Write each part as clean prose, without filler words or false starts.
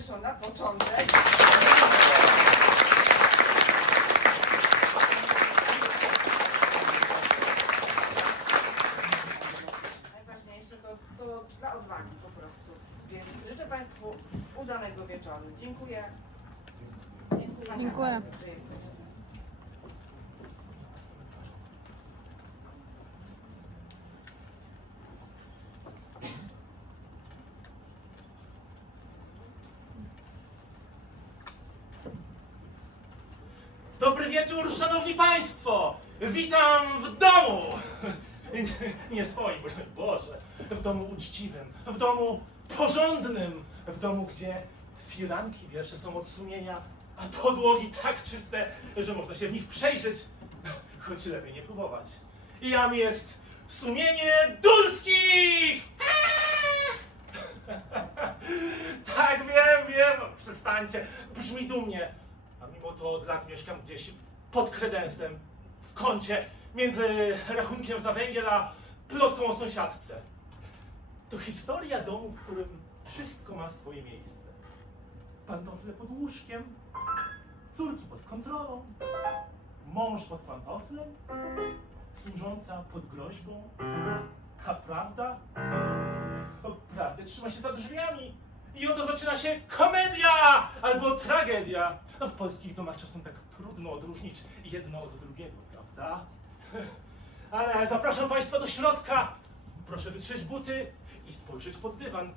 słyszą na początek. Najważniejsze to dla odwagi po prostu. Więc życzę Państwu udanego wieczoru. Dziękuję. Dziękuję. Że jesteście. Dobry wieczór, szanowni państwo! Witam w domu! Nie swoim, Boże. W domu uczciwym, w domu porządnym, w domu, gdzie firanki wiersze są od sumienia, a podłogi tak czyste, że można się w nich przejrzeć, choć lepiej nie próbować. I jam jest sumienie Dulskich! Tak, wiem, przestańcie, brzmi dumnie. A mimo to od lat mieszkam gdzieś pod kredensem, w kącie, między rachunkiem za węgiel a plotką o sąsiadce. To historia domu, w którym wszystko ma swoje miejsce. Pantofle pod łóżkiem, córki pod kontrolą, mąż pod pantoflem, służąca pod groźbą, a prawda? Od prawdy trzyma się za drzwiami. I oto zaczyna się komedia albo tragedia. No, w polskich domach czasem tak trudno odróżnić jedno od drugiego, prawda? Ale zapraszam Państwa do środka. Proszę wytrzeć buty i spojrzeć pod dywan.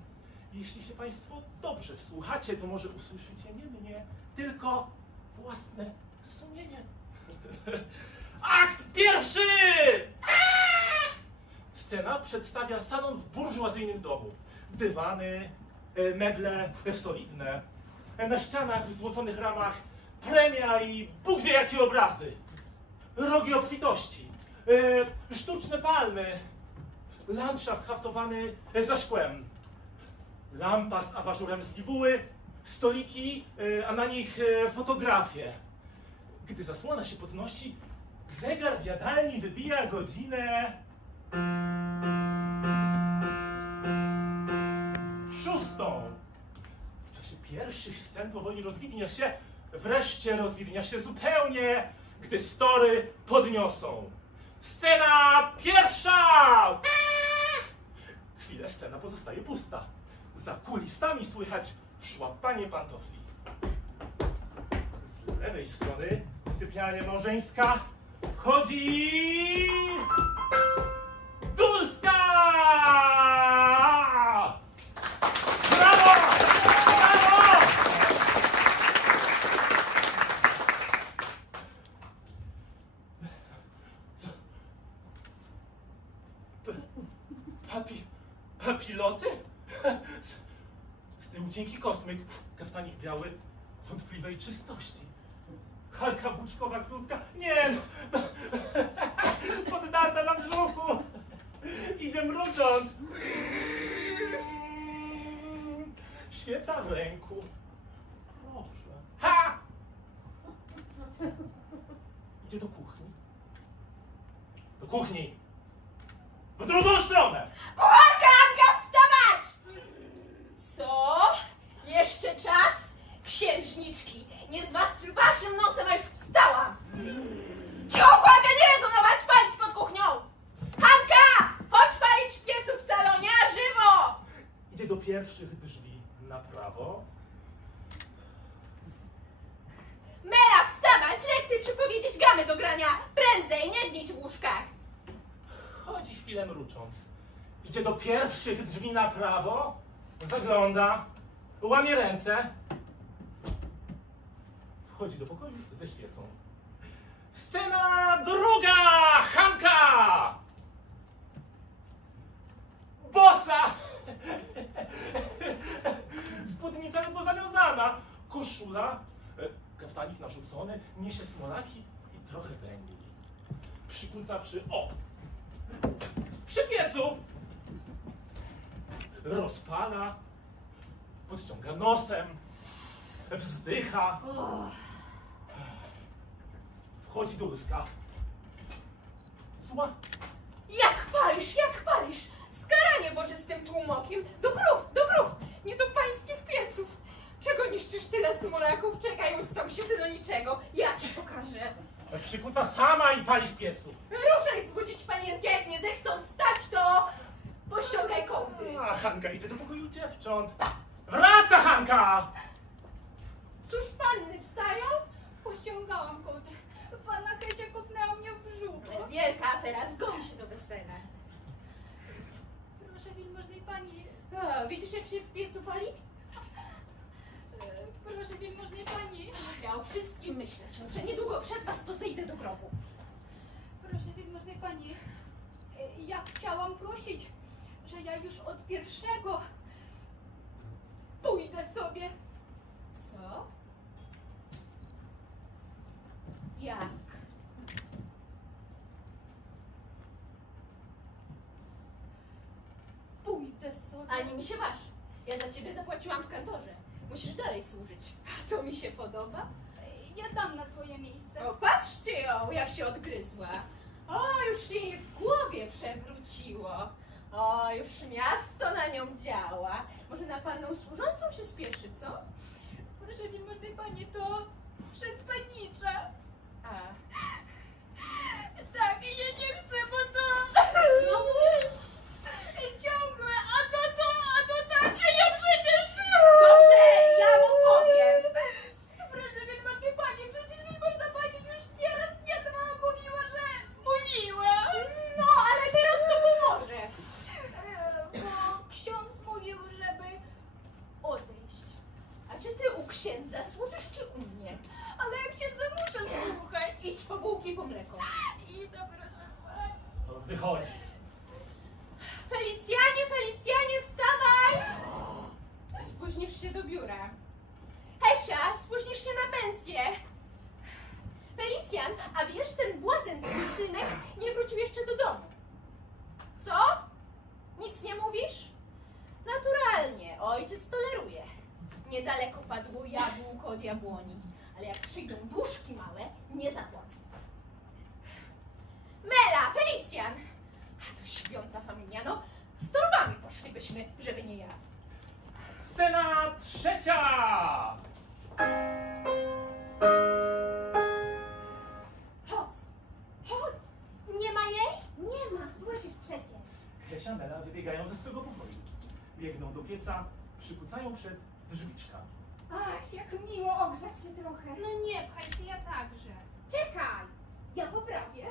Jeśli się Państwo dobrze wsłuchacie, to może usłyszycie nie mnie, tylko własne sumienie. Akt pierwszy! Scena przedstawia salon w burżuazyjnym domu. Dywany, meble solidne, na ścianach w złoconych ramach premia i Bóg wie jakie obrazy. Rogi obfitości, sztuczne palmy, landschaft haftowany za szkłem, lampa z abażurem z bibuły, stoliki, a na nich fotografie. Gdy zasłona się podnosi, zegar w jadalni wybija godzinę 6. W czasie pierwszych scen powoli rozwidnia się, wreszcie rozwidnia się zupełnie, gdy story podniosą. Scena pierwsza! Chwilę scena pozostaje pusta. Za kulisami słychać szłapanie pantofli. Z lewej strony sypialnia małżeńska wchodzi Dulska! Brawo! Brawo! Papiloty? Z tyłu cienki kosmyk, kaftanik biały, wątpliwej czystości. Halka włóczkowa krótka. Nie no! Poddana na brzuchu! Idzie mrucząc. Świeca w ręku. Proszę. Ha! Idzie do kuchni. Do kuchni! W drugą stronę! Kucharka, Anka, wstawać! Co? Jeszcze czas? Księżniczki, nie z was waszym nosem, a już wstała! Cicho, kucharka, nie rezonować, palić pod kuchnią! Hanka, chodź palić w piecu w salonie, a żywo! Idzie do pierwszych drzwi na prawo. Mela, wstawać, lekcje przepowiedzieć, gamy do grania, prędzej, nie dnić w łóżkach! Chodzi chwilę mrucząc. Idzie do pierwszych drzwi na prawo, zagląda, łamie ręce. Wchodzi do pokoju ze świecą. Scena druga! Hanka! Bosa! Spódnica ledwo zawiązana. Koszula, kaftanik narzucony, niesie smolaki i trochę węgli. Przykuca przy piecu. Rozpala, podciąga nosem, wzdycha. Wchodzi Dulska. Zła. Jak palisz! Skaranie Boże z tym tłumokiem! Do grów! Nie do pańskich pieców! Czego smolaków, czekaj, ustaw się ty do niczego. Ja ci pokażę. Przykuca sama i pali w piecu. Ruszaj zbudzić panienkę, jak nie zechcą wstać, to pościągaj kołdry. A Hanka idzie do pokoju dziewcząt. Wraca Hanka! Cóż panny wstają? Pościągałam kołdrę. Panna Hesia kopnęła mnie w brzuchu. Wielka afera, zgoni się do wesela. Proszę wielmożnej pani. O, widzisz jak się w piecu pali? Proszę wielmożnej pani. Ja o wszystkim myśleć, że niedługo przez was to zejdę do grobu. Proszę wielmożnej pani, ja chciałam prosić, że ja już od pierwszego pójdę sobie. Co? Jak? Pójdę sobie. Ani mi się masz. Ja za ciebie zapłaciłam w kantorze. Musisz dalej służyć. A to mi się podoba. Ja dam na swoje miejsce. O, patrzcie ją, jak się odgryzła. O, już się jej w głowie przewróciło. O, już miasto na nią działa. Może na panną służącą się spieszy, co? Proszę wielmożnej pani, to przez panicza. A. Tak, ja nie chcę, bo to... Znowu? Ciągłe, a to tak, a ja przecież... Dobrze, ja mu powiem. Proszę wielmożnej pani, przecież wielmożna pani już nieraz nie dwa mówiła, że buliła. No, ale teraz to pomoże. Bo ksiądz mówił, żeby odejść. A czy ty u księdza służysz, czy u mnie? Ale jak księdza muszę słuchać. Idź po bułki, po mleko. Idę, proszę pani. To wychodzi. Felicjanie, wstawaj! Spóźnisz się do biura. Hesia, spóźnisz się na pensję. Felicjan, a wiesz, ten błazen, twój synek, nie wrócił jeszcze do domu. Co? Nic nie mówisz? Naturalnie, ojciec toleruje. Niedaleko padło jabłko od jabłoni, ale jak przyjdą duszki małe, nie zapłacę. Mela, Felicjan! A to śpiąca familia, no z torbami poszlibyśmy, żeby nie ja. Scena trzecia! Chodź! Nie ma jej? Nie ma, słyszysz przecież. Hesia, Mela wybiegają ze swego pokoju. Biegną do pieca, przykucają przed drzwiczkami. Ach, jak miło ogrzać się trochę. No nie pchaj się, ja także. Czekaj, ja poprawię.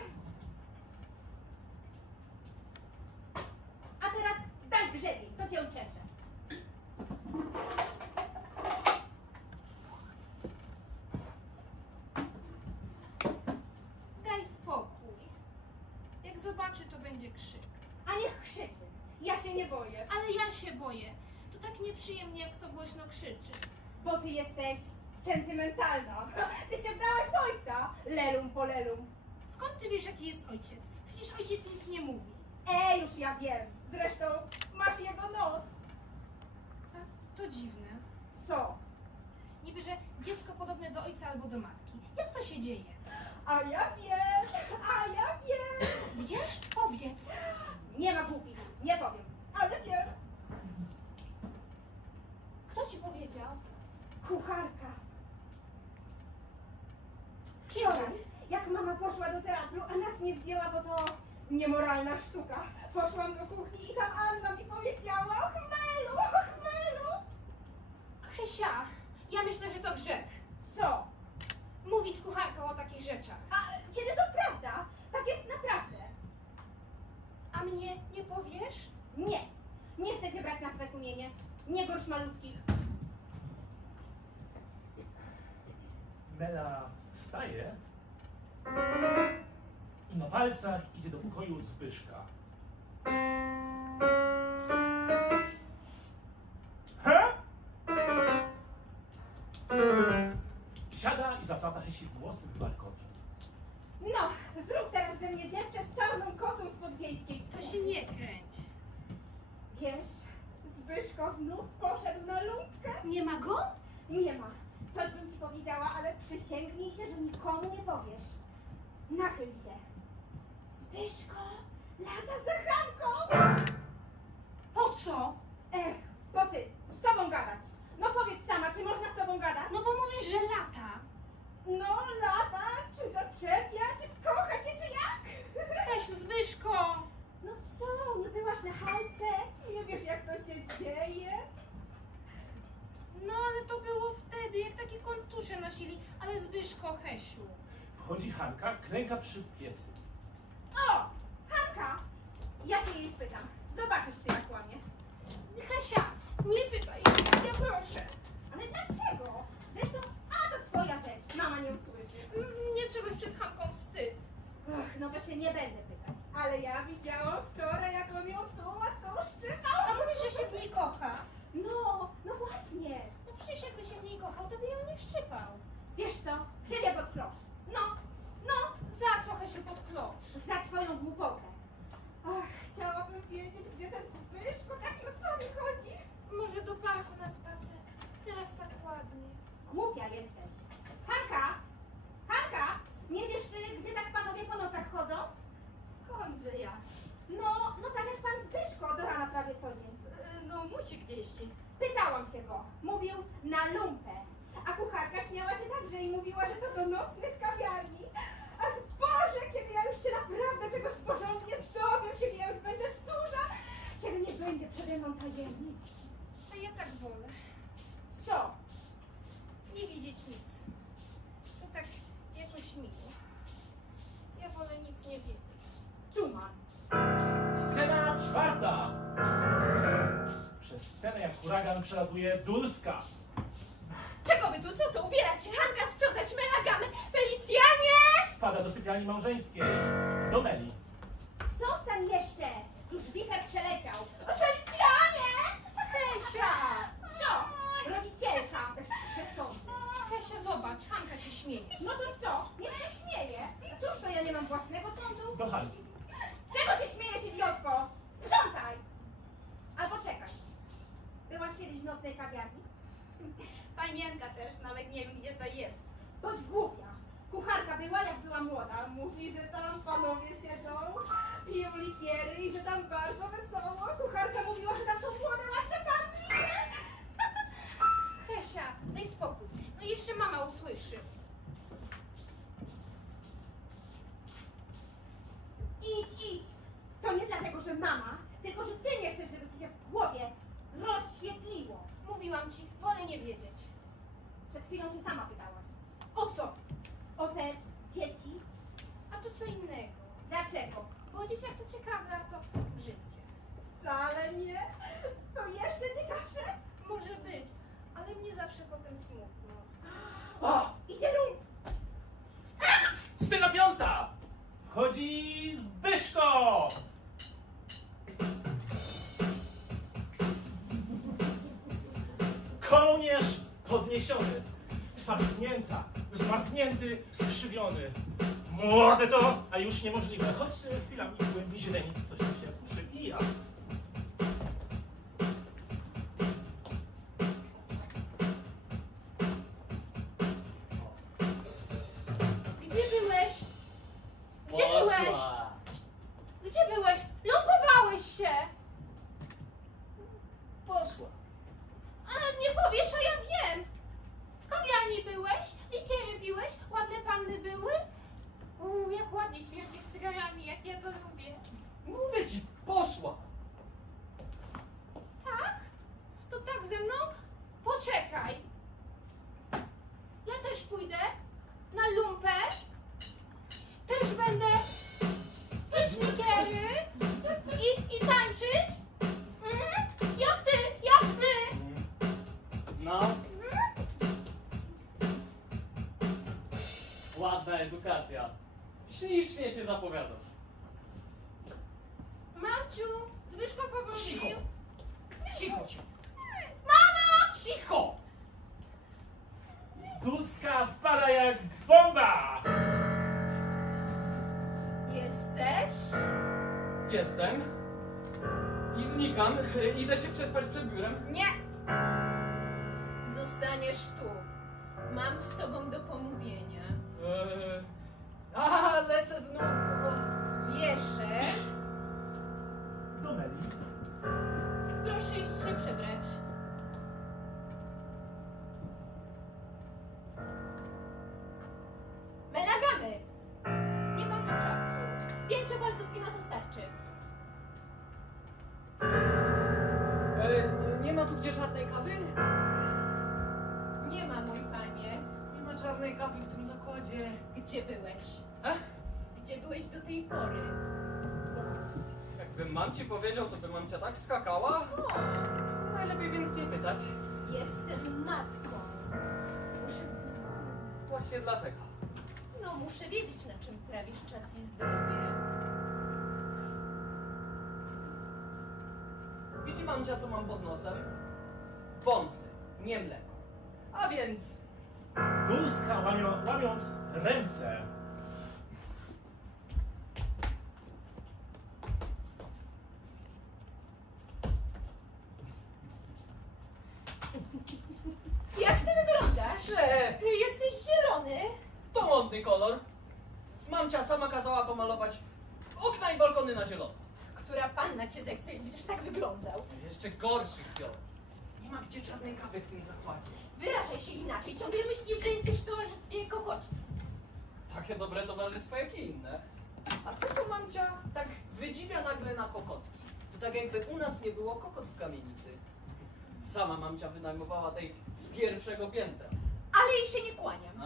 A teraz daj grzebień, to cię uczeszę. Daj spokój. Jak zobaczy, to będzie krzyk. A niech krzyczy, ja się nie boję. Ale ja się boję. To tak nieprzyjemnie, jak to głośno krzyczy. Bo ty jesteś sentymentalna. Ty się wdałaś w ojca. Lelum po lelum. Skąd ty wiesz, jaki jest ojciec? Przecież ojciec nic nie mówi. Już ja wiem. Zresztą masz jego nos. To dziwne. Co? Niby, że dziecko podobne do ojca albo do matki. Jak to się dzieje? A ja wiem, a ja wiem. Widzisz? Powiedz. Nie ma głupich, nie powiem, ale wiem. Kto ci powiedział? Kucharka. Wczoraj, jak mama poszła do teatru, a nas nie wzięła, bo to niemoralna sztuka. Poszłam do kuchni i tam Anna mi powiedziała: Chmelu, chmelu. Hesia, ja myślę, że to grzech. Co? Mówić z kucharką o takich rzeczach. A kiedy to prawda? Tak jest naprawdę. A mnie nie powiesz? Nie, nie chcę cię brać na swe sumienie. Nie gorsz malutkich. Mela wstaje i na palcach idzie do pokoju Zbyszka. He? Siada i zaplata Hesi włosy w warkocze. No, zrób teraz ze mnie dziewczę z czarną kosą spod wiejskiej To sceny. się nie kręć. Wiesz, Zbyszko znów poszedł na lumpkę. Nie ma go? Nie ma. Coś bym ci powiedziała, ale przysięgnij się, że nikomu nie powiesz. Nachyl się. Zbyszko lata za Hanką. Po co? Bo ty, z tobą gadać. No powiedz sama, czy można z tobą gadać? No bo podnosili, ale Zbyszko, Hesiu. Wchodzi Hanka, klęka przy piecu. O! Hanka! Ja się jej spytam. Zobaczysz, czy ja kłamię. Hesia, nie pytaj, ja proszę. Ale dlaczego? Zresztą, to swoja rzecz. Mama nie usłyszy. Mnie czegoś przed Hanką wstyd. No to się nie będę pytać. Ale ja widziałam wczoraj, jak on ją tu szczypał. A mówisz, że się w niej kocha? No właśnie. No przecież jakby się w niej kochał, to by ją nie szczypał. Wiesz co? Ciebie pod klosz. No, Za co Hesiu pod klosz? za twoją głupotę. Chciałabym wiedzieć, gdzie ten Zbyszko tak nocami chodzi. Może do parku na spacer? Teraz tak ładnie. Głupia jesteś. Hanka! Nie wiesz ty, gdzie tak panowie po nocach chodzą? Skądże ja? No tak jak pan Zbyszko do rana prawie co dzień. No muci gdzieś. Pytałam się go. Mówił na lumpę. A kucharka śmiała się także i mówiła, że to do nocnych kawiarni. Ach Boże, kiedy ja już się naprawdę czegoś porządnie dowiem, kiedy ja już będę duża, kiedy nie będzie przede mną tajemnic. A ja tak wolę. Co? Nie widzieć nic. To tak jakoś miło. Ja wolę nic nie wiedzieć. Tuma. Scena czwarta. Przez scenę jak huragan przelatuje Dulska. Czego wy tu? Co tu? Ubierać się? Hanka, sprzątać, melagamy. Felicjanie! Wpada do sypialni małżeńskiej. Do Meli. Zostań jeszcze! Już wicher przeleciał. O, Felicjanie! Hesia! Co? Rodzicielka. Przesądy. Hesia, zobacz, Hanka się śmieje. No to co? Niech się śmieje. Cóż to ja nie mam własnego sądu? Do Hanki. Czego się śmiejesz, idiotko? Sprzątaj! Albo czekaj. Byłaś kiedyś w nocnej kawiarni? Panienka też, nawet nie wiem gdzie to jest. Bądź głupia. Kucharka była, jak była młoda. Mówi, że tam panowie siedzą, piją likiery i że tam bardzo wesoło. Kucharka mówiła, że tam są młode, ładne panny. Hesia, daj spokój. No jeszcze mama usłyszy. Idź. To nie dlatego, że mama, tylko że ty nie chcesz, żeby ci się w głowie rozświetliło. Mówiłam ci, wolę nie wiedzieć. Przed chwilą się sama pytałaś. O co? O te dzieci? A to co innego. Dlaczego? Bo o dzieciach to ciekawe, a to brzydkie. Wcale nie. To jeszcze ciekawsze. Może być, ale mnie zawsze potem smutno. O, idzie lub. Scena piąta. Wchodzi Zbyszko. Kołnierz podniesiony. Twarznięta, zmarznięty, skrzywiony. Młode to, a już niemożliwe. Choć chwilami w głębi źrenic coś mi się przebija. Gdzie byłeś? Gdzie byłeś? Gdzie byłeś? Lumpowałeś się! Poszła. Ale nie powiesz, a ja wiem! W kawiarni byłeś? Likiery piłeś? Ładne panny były? Jak ładnie śmierdzi z cygarami, jak ja to lubię. Mówię ci, poszła! Tak? To tak ze mną? Poczekaj! Ja też pójdę na lumpę. Też będę pić likiery i tańczyć. Jak ty? No. Ładna edukacja. Ślicznie się zapowiadasz. Mamciu, Zbyszko Cicho! powrócił. Cicho się! Mama! Cicho! Dulska wpada jak bomba. Jesteś? Jestem. I znikam. Idę się przespać przed biurem. Nie! Zostaniesz tu. Mam z tobą do pomówienia. Lecę znów. Wierzę. Do Meli. Proszę iść się przebrać. Melagamy! Nie ma już czasu. 5-palcówki na to starczy. Nie ma tu gdzie żadnej kawy? Nie ma, mój panie. Nie ma czarnej kawy w tym zakładzie. Gdzie byłeś? E? Gdzie byłeś do tej pory? Jakbym mamci powiedział, to by mamcia tak skakała. O, Najlepiej więc nie pytać. jestem matką. Muszę... Właśnie dlatego. No, muszę wiedzieć, na czym trawisz czas i zdrowie. Widzi mamcia, co mam pod nosem? Wąsy, nie mleko. A więc Dulska, łamiąc ręce, Jak ty wyglądasz? Jesteś zielony. to modny kolor. Mamcia sama kazała pomalować okna i balkony na zielono. Która panna cię zechce i będziesz tak wyglądał? Jeszcze gorszych biorę. Nie ma gdzie czarnej kawy w tym zakładzie. Wyrażaj się inaczej. Ciągle myślisz, że jesteś w towarzystwie kokocic. Takie dobre towarzystwo jak i inne. A co to mamcia tak wydziwia nagle na kokotki? To tak jakby u nas nie było kokot w kamienicy. Sama mamcia wynajmowała tej z pierwszego piętra. Ale jej się nie kłaniam.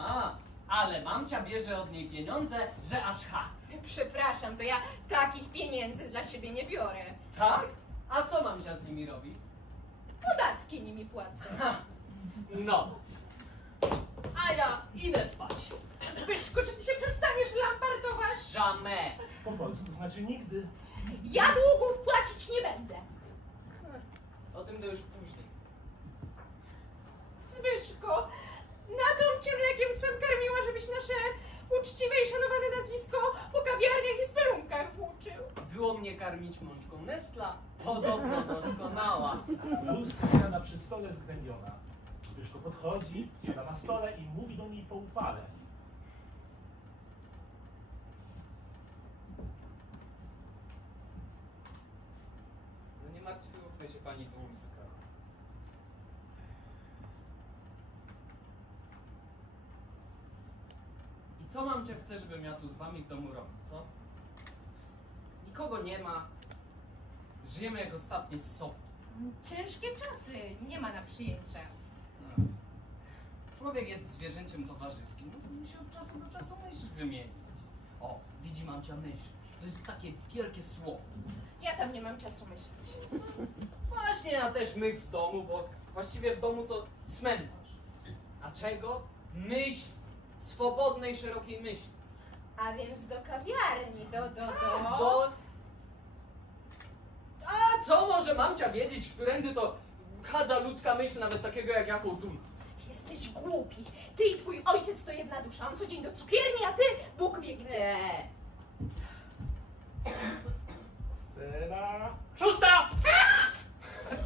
Ale mamcia bierze od niej pieniądze, że aż ha. Przepraszam, to ja takich pieniędzy dla siebie nie biorę. Tak? A co mamcia z nimi robi? Podatki nimi płacę. No. A ja idę spać. Zbyszku, czy ty się przestaniesz lampardować? Jamais. po polsku znaczy nigdy. Ja długów płacić nie będę. O tym to już później. Zbyszko, na tą cię mlekiem swym karmiła, żebyś nasze uczciwe i szanowane nazwisko po kawiarniach i spelunkach uczył. Było mnie karmić mączką Nestla, podobno doskonała. Dulska siada przy stole zgnębiona. Zbyszko podchodzi, siada na stole i mówi do niej poufale. No nie martwmy się pani Dulska. I co mamcia chce, żebym ja tu z wami w domu robił, co? Nikogo nie ma. Żyjemy jak ostatnie sopy. Ciężkie czasy, nie ma na przyjęcia. Człowiek jest zwierzęciem towarzyskim, no to musi od czasu do czasu myśl wymienić. O, widzi mamcia myśl. To jest takie wielkie słowo. Ja tam nie mam czasu myśleć. Właśnie ja też myk z domu, bo właściwie w domu to cmentarz. A czego? Myśl swobodnej, szerokiej myśli. A więc do kawiarni, A co może mamcia wiedzieć, którędy to chadza ludzka myśl, nawet takiego jak jaką tu? Jesteś głupi. Ty i twój ojciec to jedna dusza. On co dzień do cukierni, a ty Bóg wie gdzie. Scena 6!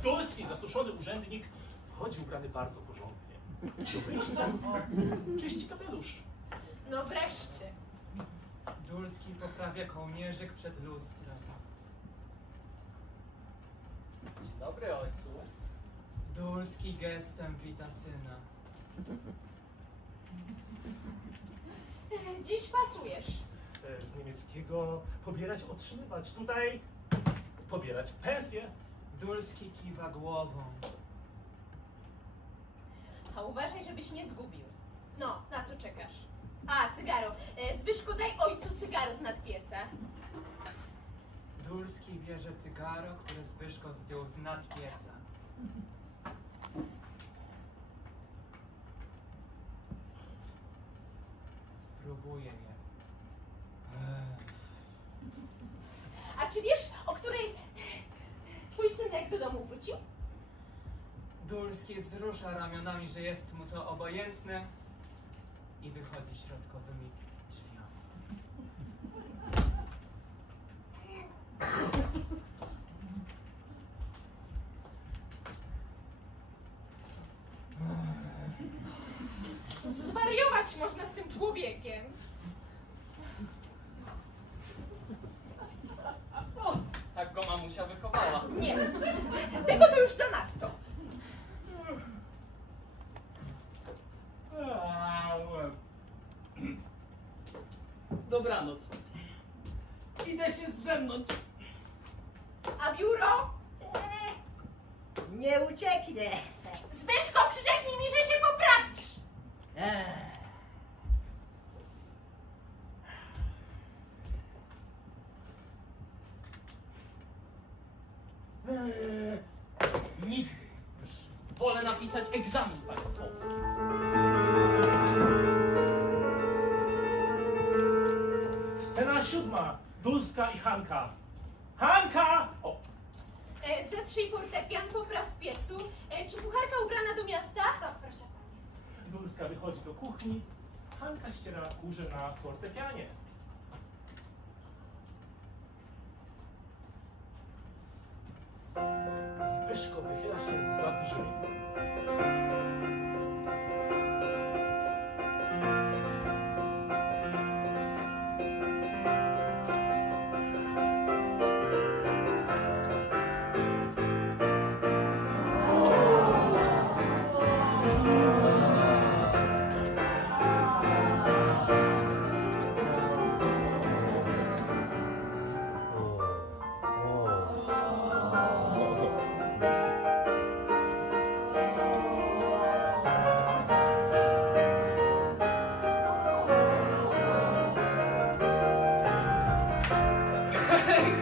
Dulski, zasuszony urzędnik, wchodzi ubrany bardzo porządnie. Do wyjścia czyści kapelusz. No wreszcie. Dulski poprawia kołnierzyk przed lustrem. Dzień dobry, ojcu. Dulski gestem wita syna. Dziś pasujesz. Z niemieckiego pobierać, otrzymywać. Tutaj pobierać pensję. Dulski kiwa głową. A uważaj, żebyś nie zgubił. No, na co czekasz? A, cygaro. Zbyszku, daj ojcu cygaro z nadpieca. Dulski bierze cygaro, które Zbyszko zdjął z nadpieca. Próbuje je. A czy wiesz, o której twój synek do domu wrócił? Dulski wzrusza ramionami, że jest mu to obojętne i wychodzi środkowymi drzwiami. Zwariować można z tym człowiekiem. O, tak go mamusia wychowała. Nie, tego to już zanadto. Dobranoc. Idę się zdrzemnąć. A biuro? Nie ucieknę. Zbyszko, przyrzeknij mi, że się poprawisz. napisać egzamin państwowy. Scena 7. Dulska i Hanka. Hanka! O, Zetrzyj fortepian, popraw w piecu. Czy kucharka ubrana do miasta? Tak, proszę pani. Dulska wychodzi do kuchni. Hanka ściera kurze na fortepianie. Zbyszko wychyla się zza drzwi.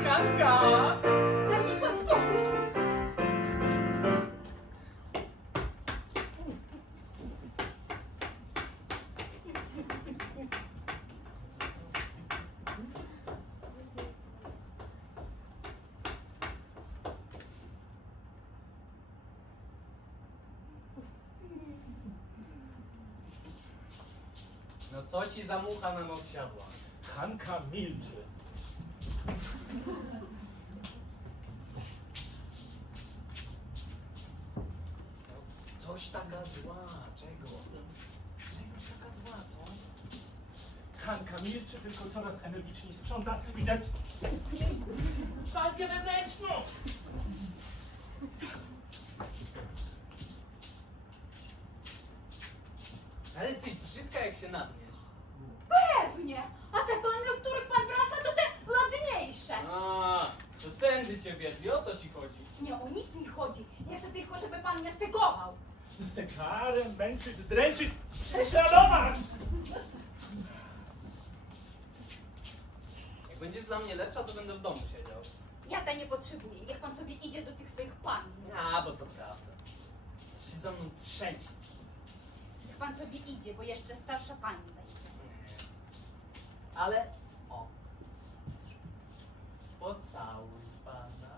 Hanka! Daj mi pan spokój! No co ci za mucha na nos siadła? Hanka milczy. Coś taka zła, czego? Czegoś taka zła, co? Hanka milczy, tylko coraz energiczniej sprząta. Widać walkę wewnętrzną. Ale jesteś brzydka, jak się nadmiesz. Pewnie! A te panny, do których pan wraca, to te ładniejsze! A, to tędy cię wiedli, o to ci chodzi. Nie, o nic mi chodzi. Nie chcę tylko, żeby pan mnie segował. Z zegarem męczyć, dręczyć, prześladować. Jak będziesz dla mnie lepsza, to będę w domu siedział. Ja ta nie potrzebuję. Niech pan sobie idzie do tych swoich pann. A, bo to prawda. Się za mną trzęsie. Niech pan sobie idzie, bo jeszcze starsza pani będzie. Ale, o. Pocałuj pana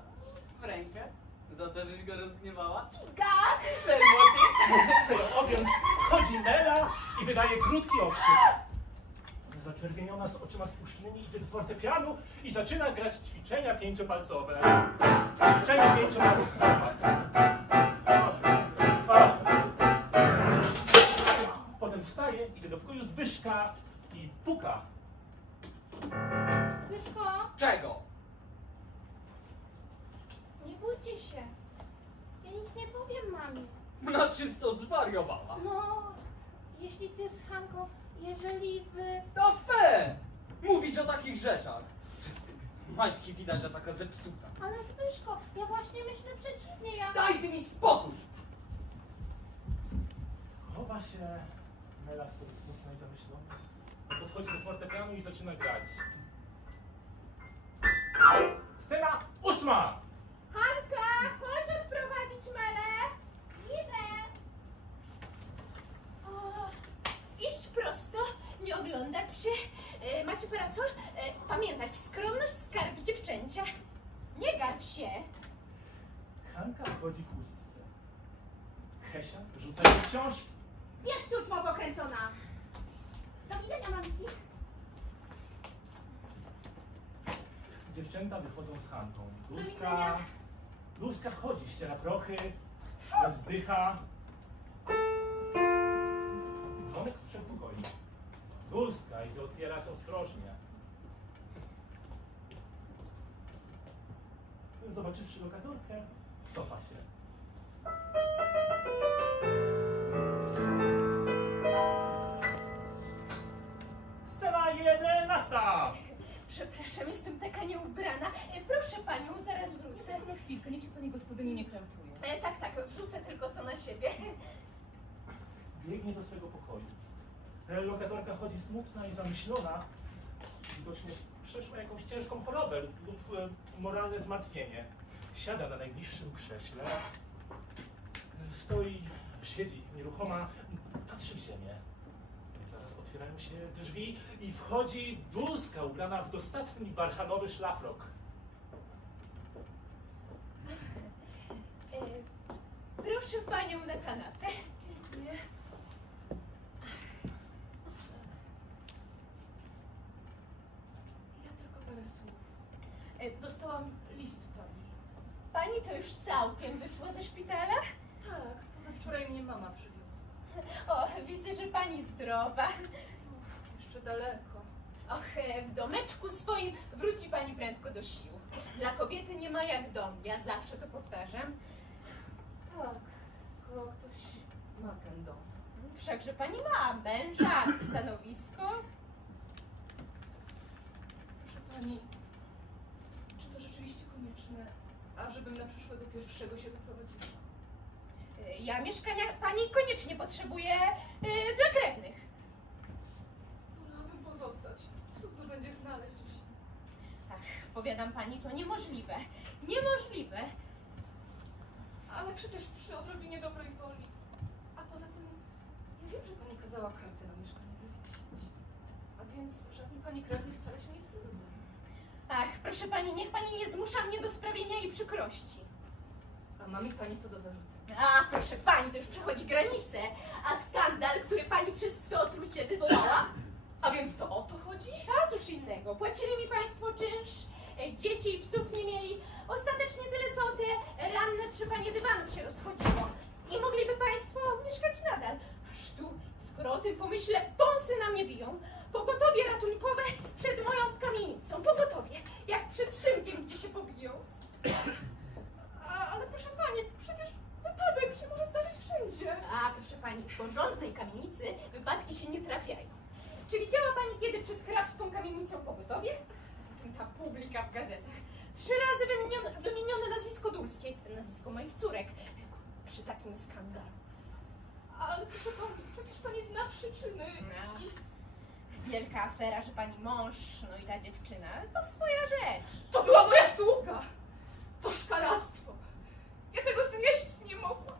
w rękę. Za to, żeś go rozgniewała. Gad! Szermoty. Chce ją objąć, wchodzi Nela i wydaje krótki okrzyk. Zaczerwieniona z oczyma spuszczonymi idzie do fortepianu i zaczyna grać ćwiczenia pięciopalcowe. Ćwiczenia pięciopalcowe. Potem wstaje, idzie do pokoju Zbyszka i puka. Zbyszko, Czego? nie bójcie się. Ja nic nie powiem mamie. No czysto zwariowała. No, jeśli ty z Hanką, jeżeli wy... No fe! Mówić o takich rzeczach. Majtki widać, że taka zepsuta. Ale Zbyszko, ja właśnie myślę przeciwnie, ja... Daj ty mi spokój! Chowa się Nela stoi smutna i zamyślona. Podchodzi do fortepianu i zaczyna grać. Scena 8! Hanka, chodź odprowadzić Melę. Idę. O, iść prosto, nie oglądać się. Macie parasol? Pamiętać, skromność skarbi dziewczęcia. Nie garb się. Hanka wchodzi w chustce. Hesia rzuca jej książkę. Wiesz, czućmo pokręcona! Do widzenia, mamci! Dziewczęta wychodzą z Hanką. Do widzenia. Luzka wchodzi, ściera prochy, wzdycha. Dzwonek w przedpokoju. Luzka idzie otwierać ostrożnie. Zobaczywszy lokatorkę, cofa się. Scena 11! Przepraszam, jestem taka nieubrana. Proszę panią, zaraz wrócę. Na chwilkę, niech się pani gospodyni nie krępuje. Tak, wrzucę tylko co na siebie. Biegnie do swego pokoju. Lokatorka chodzi smutna i zamyślona. Widocznie przeszła jakąś ciężką chorobę lub moralne zmartwienie. Siada na najbliższym krześle. Stoi siedzi nieruchoma, patrzy w ziemię. Zaraz otwierają się drzwi i wchodzi Dulska ubrana w dostatni barchanowy szlafrok. Proszę panią na kanapę. Dziękuję. Ja tylko parę słów. Dostałam list pani. Pani to już całkiem wyszła ze szpitala? Tak, pozawczoraj mnie mama przywiozła. O, widzę, że pani zdrowa. Jeszcze daleko. Och, w domeczku swoim wróci pani prędko do sił. Dla kobiety nie ma jak dom, ja zawsze to powtarzam. Tak, skoro ktoś ma ten dom. Wszakże pani ma męża, stanowisko. Proszę pani, czy to rzeczywiście konieczne, ażebym na przyszłego pierwszego się wyprowadziła? Ja mieszkania pani koniecznie potrzebuję dla krewnych. Wolałabym pozostać. Trudno będzie znaleźć wsi. Ach, powiadam pani, to niemożliwe. Niemożliwe. Ale przecież przy odrobinie dobrej woli. A poza tym, ja wiem, że pani kazała kartę na mieszkanie wywiesić. A więc żadni pani krewni wcale się nie zgadza. Ach, proszę pani, niech pani nie zmusza mnie do sprawienia jej przykrości. A ma mi pani co do zarzucenia? A, proszę pani, to już przechodzi granicę. A skandal, który pani przez swe otrucie wywołała? A więc to o to chodzi? A cóż innego, płacili mi państwo czynsz, dzieci i psów nie mieli. Ostatecznie tyle, co te ranne trzepanie dywanów się rozchodziło. I mogliby państwo mieszkać nadal. Aż tu, skoro o tym pomyślę, pąsy na mnie biją. Pogotowie ratunkowe przed moją kamienicą. Pogotowie, jak przed szynkiem, gdzie się pobiją. Ale proszę pani, przecież wypadek się może zdarzyć wszędzie. A, proszę pani, w porządnej kamienicy wypadki się nie trafiają. Czy widziała pani kiedy przed hrabską kamienicą pogotowie? Ta publika w gazetach. 3 razy wymienione nazwisko Dulskiej, nazwisko moich córek. Przy takim skandalu. Ale proszę pani, przecież pani zna przyczyny. No. Wielka afera, że pani mąż, no i ta dziewczyna, to swoja rzecz. To była moja sztuka! To szkaractwo! Ja tego znieść nie mogłam.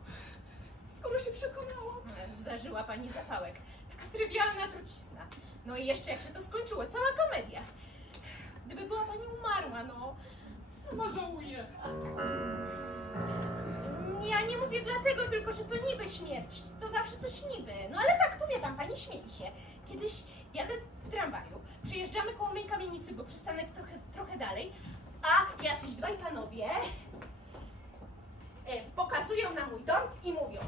Skoro się przekonałam. Zażyła pani zapałek. Taka trywialna trucizna. No i jeszcze jak się to skończyło, cała komedia. Gdyby była pani umarła, no. Sama żałuję. Ja nie mówię dlatego tylko, że to niby śmierć. To zawsze coś niby. No ale tak, powiadam pani, śmieli się. Kiedyś jadę w tramwaju, przyjeżdżamy koło mojej kamienicy, bo przystanek trochę dalej, a jacyś dwaj panowie pokazują na mój dom i mówią.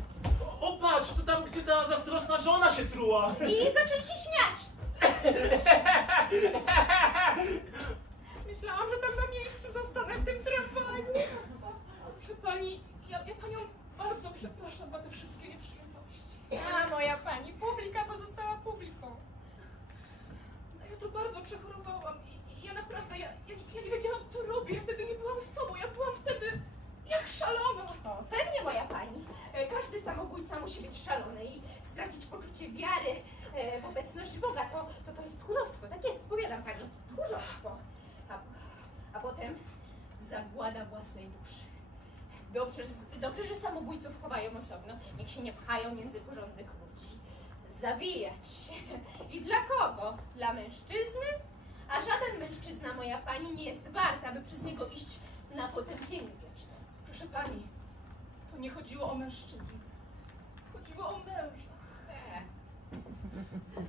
O, patrz, to tam, gdzie ta zazdrosna żona się truła. I zaczęli się śmiać. Myślałam, że tam na miejscu zostanę w tym tramwaju. Proszę pani, ja panią bardzo przepraszam za te wszystkie nieprzyjemności. A moja pani, publika pozostała publiką. Ja to bardzo przechorowałam i ja naprawdę, ja nie wiedziałam co robię, ja wtedy nie byłam sobą, ja byłam wtedy jak szalona. O, pewnie moja pani. Każdy samobójca musi być szalony i stracić poczucie wiary w obecność Boga. To jest tchórzostwo, tak jest, powiadam pani. Tchórzostwo. A potem zagłada własnej duszy. Dobrze, że samobójców chowają osobno. Niech się nie pchają między porządnych ludzi. Zabijać się. I dla kogo? Dla mężczyzny? A żaden mężczyzna, moja pani, nie jest wart, aby przez niego iść na potępienie wieczne. Proszę pani, to nie chodziło o mężczyznę. Chodziło o męża.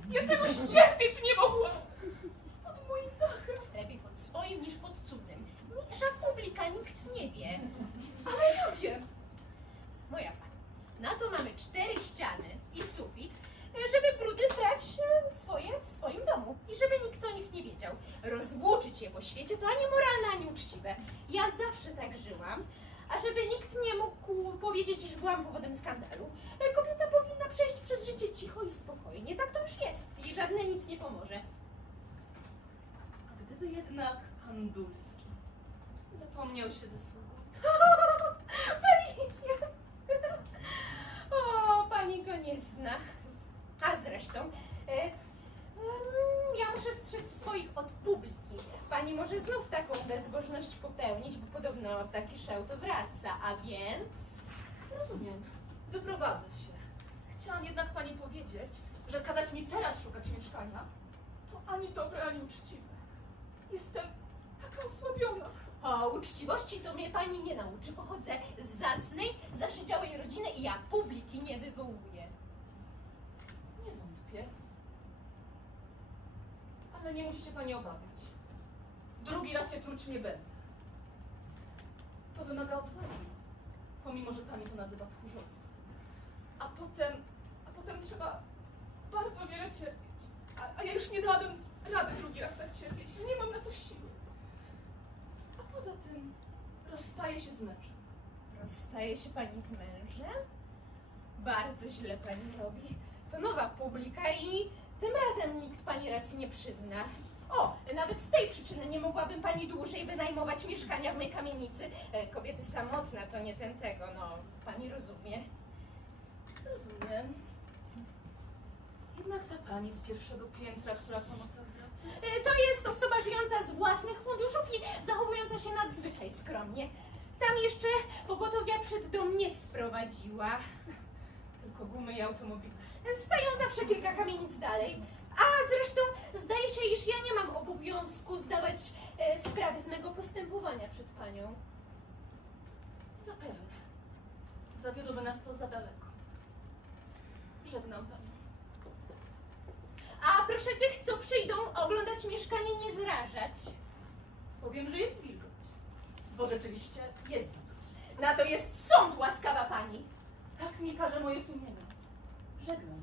Ja tego ścierpieć nie mogłam. Pod moim dachem. Lepiej pod swoim niż pod cudzym. Mniejsza publika, nikt nie wie. Ale ja wiem. Moja pani, na to mamy 4 ściany i sufit, żeby brudy prać w swoim domu i żeby nikt o nich nie wiedział. Rozwłóczyć je po świecie to ani moralne, ani uczciwe. Ja zawsze tak żyłam, a żeby nikt nie mógł powiedzieć, iż byłam powodem skandalu. Kobieta powinna przejść przez życie cicho i spokojnie. Tak to już jest i żadne nic nie pomoże. A gdyby jednak pan Dulski zapomniał się ze sługą? Felicja! O, pani go nie zna. A zresztą, ja muszę strzec swoich od publiki. Pani może znów taką bezbożność popełnić, bo podobno taki szał to wraca, a więc... Rozumiem. Wyprowadzę się. Chciałam jednak pani powiedzieć, że kazać mi teraz szukać mieszkania, to ani dobre, ani uczciwe. Jestem taka osłabiona. O uczciwości to mnie pani nie nauczy. Pochodzę z zacnej, zasiedziałej rodziny i ja publiki nie wywołuję. Nie wątpię. Ale nie musi się pani obawiać. Drugi raz się truć nie będę. To wymaga odwagi, pomimo że pani to nazywa tchórzostwem. A potem trzeba bardzo wiele cierpieć. A ja już nie dałabym rady drugi raz tak cierpieć. Nie mam na to siły. A poza tym rozstaję się z mężem. Rozstaje się pani z mężem? Bardzo źle pani robi. To nowa publika i tym razem nikt pani racji nie przyzna. O, nawet z tej przyczyny nie mogłabym pani dłużej wynajmować mieszkania w mej kamienicy. Kobiety samotne to nie ten tego, no pani rozumie. Rozumiem. Jednak ta pani z pierwszego piętra, która pomoc zwraca. To jest osoba żyjąca z własnych funduszów i zachowująca się nadzwyczaj skromnie. Tam jeszcze pogotowia przed dom nie sprowadziła. Tylko gumy i automobil. Stają zawsze kilka kamienic dalej. A zresztą zdaje się, iż ja nie mam obowiązku zdawać sprawy z mego postępowania przed panią. Zapewne. Zawiodłoby nas to za daleko. Żegnam panią. A proszę tych, co przyjdą oglądać mieszkanie, nie zrażać. Powiem, że jest wilgoć. Bo rzeczywiście jest wilgoć. Na to jest sąd, łaskawa pani. Tak mi każe moje sumienie. Żegnam.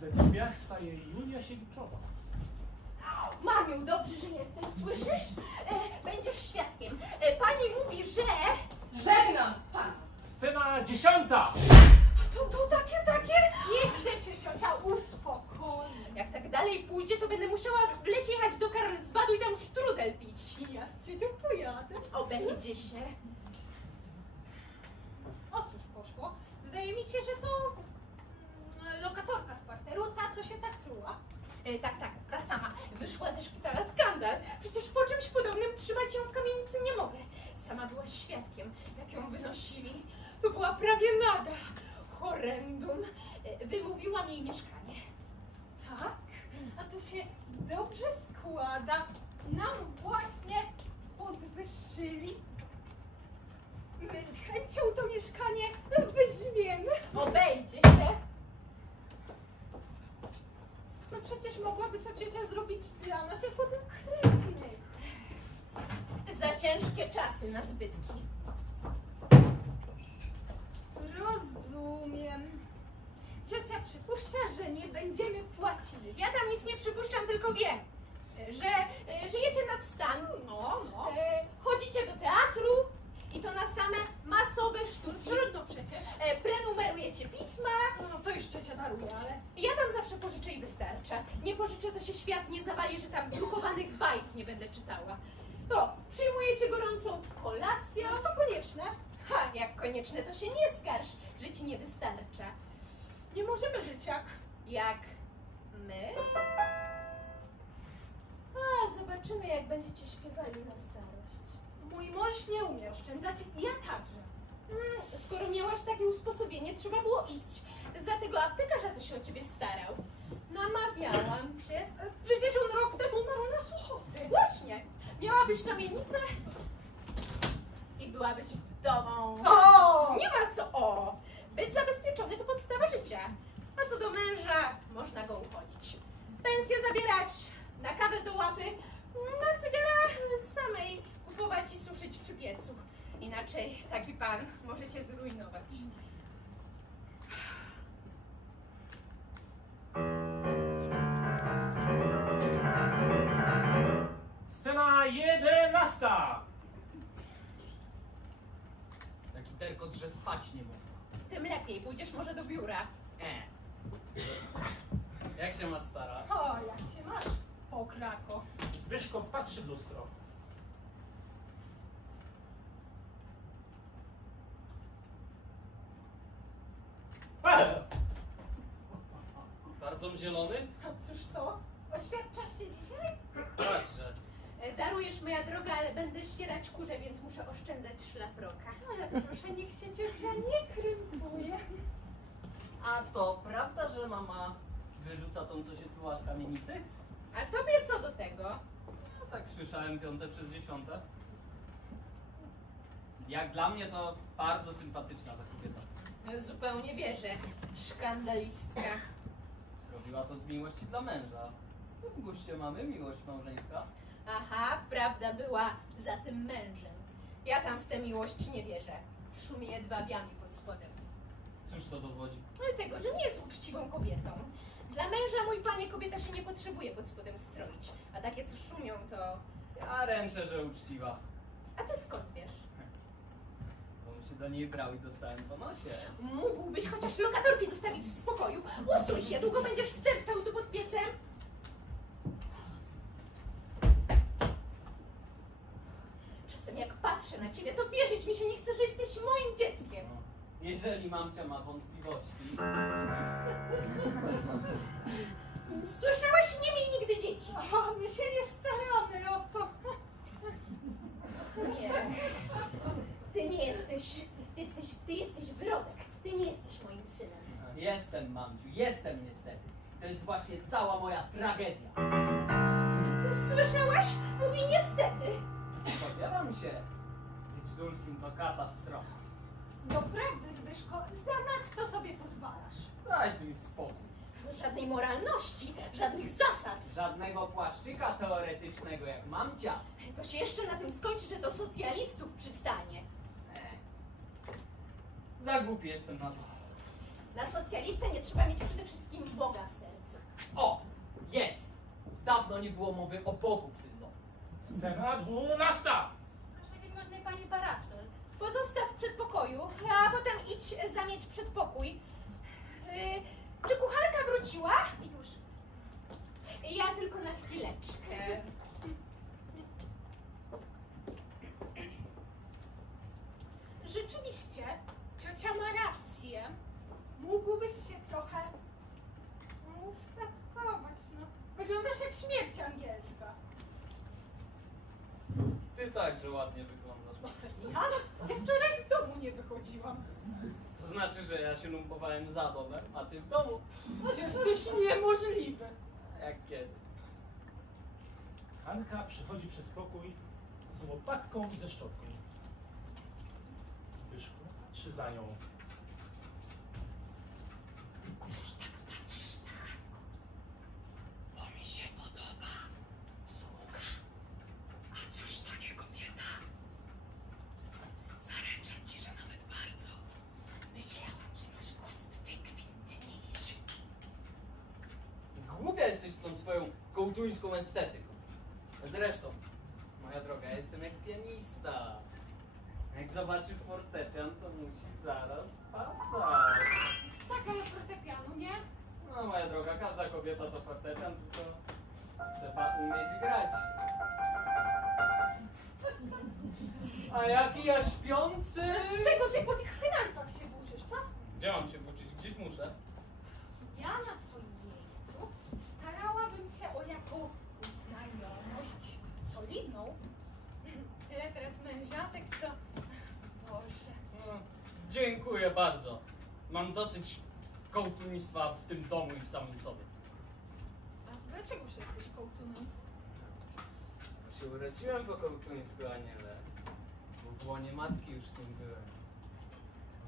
We drzwiach staje Julia Siewiczowa. Mariu, dobrze, że jesteś, słyszysz? Będziesz świadkiem. Pani mówi, że... Żegnam pana. Scena 10. To takie? Niechże się ciocia uspokoi. Jak tak dalej pójdzie, to będę musiała lecieć jechać do Karlsbadu i tam sztrudel pić. Ja z ciocią pojadę. Obejdzie się. O cóż poszło? Zdaje mi się, że to lokatorka z parteru, ta co się tak truła. Tak, ta sama. Wyszła ze szpitala skandal. Przecież po czymś podobnym trzymać ją w kamienicy nie mogę. Sama była świadkiem, jak ją wynosili. To była prawie nada. Horrendum. Wymówiłam jej mieszkanie. Tak? A to się dobrze składa. Nam właśnie podwyższyli. My z chęcią to mieszkanie weźmiemy. Obejdzie się. No przecież mogłaby to ciocia zrobić dla nas jako dla krewnych. Za ciężkie czasy na zbytki. Rozumiem. Ciocia przypuszcza, że nie będziemy płacili. Ja tam nic nie przypuszczam, tylko wiem, że żyjecie nad stan. No. Chodzicie do teatru i to na same masowe sztuki. Trudno przecież. Prenumerujecie pisma. No to już ciocia daruje, ale... Ja tam zawsze pożyczę i wystarcza. Nie pożyczę, to się świat nie zawali, że tam drukowanych bajt nie będę czytała. O, przyjmujecie gorącą kolację. No to konieczne. Ha, jak konieczne, to się nie skarż, że ci nie wystarcza. Nie możemy żyć Jak my? A, zobaczymy, jak będziecie śpiewali na starość. Mój mąż nie umie oszczędzać i ja także. Skoro miałaś takie usposobienie, trzeba było iść za tego aptekarza, co się o ciebie starał. Namawiałam cię. Przecież on rok temu umarł na suchoty. Właśnie. Miałabyś kamienicę i byłabyś wdową. O! Nie ma co o. Być zabezpieczony to podstawa życia. A co do męża, można go uchodzić. Pensję zabierać, na kawę do łapy, na cygara samej kupować i suszyć przy piecu. Inaczej taki pan może cię zrujnować. Scena 11. Taki terkot, że spać nie można. Tym lepiej, pójdziesz może do biura. Jak się masz, stara? O, jak się masz, pokrako. Zbyszko patrzy w lustro. Bardzo zielony? A cóż to? Oświadczasz się dzisiaj? Także. Darujesz, moja droga, ale będę ścierać kurze, więc muszę oszczędzać szlafroka. Ale proszę, niech się ciocia nie krępuje. A to prawda, że mama wyrzuca tą, co się truła z kamienicy? A tobie co do tego? No tak słyszałem 5 przez 10. Jak dla mnie to bardzo sympatyczna ta kobieta. Zupełnie wierzę. Szkandalistka. Zrobiła to z miłości dla męża. W guście mamy miłość małżeńska. Aha, prawda była za tym mężem. Ja tam w tę miłość nie wierzę. Szumi jedwabiami pod spodem. Cóż to dowodzi? No tego, że nie jest uczciwą kobietą. Dla męża, mój panie, kobieta się nie potrzebuje pod spodem stroić. A takie, co szumią, to... Ja ręczę, że uczciwa. A ty skąd wiesz? Bo się do niej brał i dostałem po nosie. Mógłbyś chociaż lokatorki zostawić w spokoju. Usuń się, długo będziesz sterczał tu pod piecem. Czasem jak patrzę na ciebie, to wierzyć mi się nie chce, że jesteś moim dzieckiem. No. Jeżeli mamcia ma wątpliwości, Słyszałaś? Nie miej nigdy dzieci. O, my się nie staramy o to. Nie. Ty nie jesteś... Ty jesteś wyrodek. Ty nie jesteś moim synem. jestem mamciu, jestem niestety. To jest właśnie cała moja tragedia. Słyszałaś? Mówi niestety. Spodziewam się. Być dulskim to katastrofa. Doprawdy, Zbyszko, zanadto sobie pozwalasz. Daj mi spokój. Żadnej moralności, żadnych zasad. Żadnego płaszczyka teoretycznego jak mamcia. To się jeszcze na tym skończy, że do socjalistów przystanie. Za głupi jestem na to. Na socjalistę nie trzeba mieć przede wszystkim Boga w sercu. O! Jest! Dawno nie było mowy o Bogu w tym domu. Scena 12. Proszę, wielmożny panie parasol. Pozostaw w przedpokoju, a potem idź zamieć przedpokój. Czy kucharka wróciła? Już. Ja tylko na chwileczkę. Rzeczywiście, ciocia ma rację. Mógłbyś się trochę ustatkować, no. Wyglądasz jak śmierć angielska. Ty także ładnie wyglądasz. Ja wczoraj z domu nie wychodziłam. To znaczy, że ja się lumpowałem za domem, a ty w domu. Jesteś niemożliwy. Jak kiedy? Hanka przychodzi przez pokój z łopatką i ze szczotką. Zbyszko patrzy za nią. Cóż tak patrzysz za Hanką? Bo mi się podoba. Sługa. A cóż to nie kobieta? Zaręczam ci, że nawet bardzo. Myślałam, że masz gust wykwintniejszy. Głupia jesteś z tą swoją kołtuńską estetyką. Zresztą, moja droga, jestem jak pianista. Jak zobaczy fortepian, to musi zaraz pasać. Tak, ale fortepianu, nie? No, moja droga, każda kobieta to fortepian, tylko trzeba umieć grać. A jaki ja śpiący! Czego ty po tych knajpach się włóczysz, co? Gdzie mam się wrócić? Gdzieś muszę. Ja na twoim miejscu starałabym się o jakąś znajomość solidną. Tyle teraz mężatek, co... Boże. No, dziękuję bardzo. Mam dosyć kołtuństwa w tym domu i w samym sobie. A dlaczegóż jesteś kołtunem? Się urodziłem po kołtuńsku, aniele. Bo w łonie matki już nim byłem.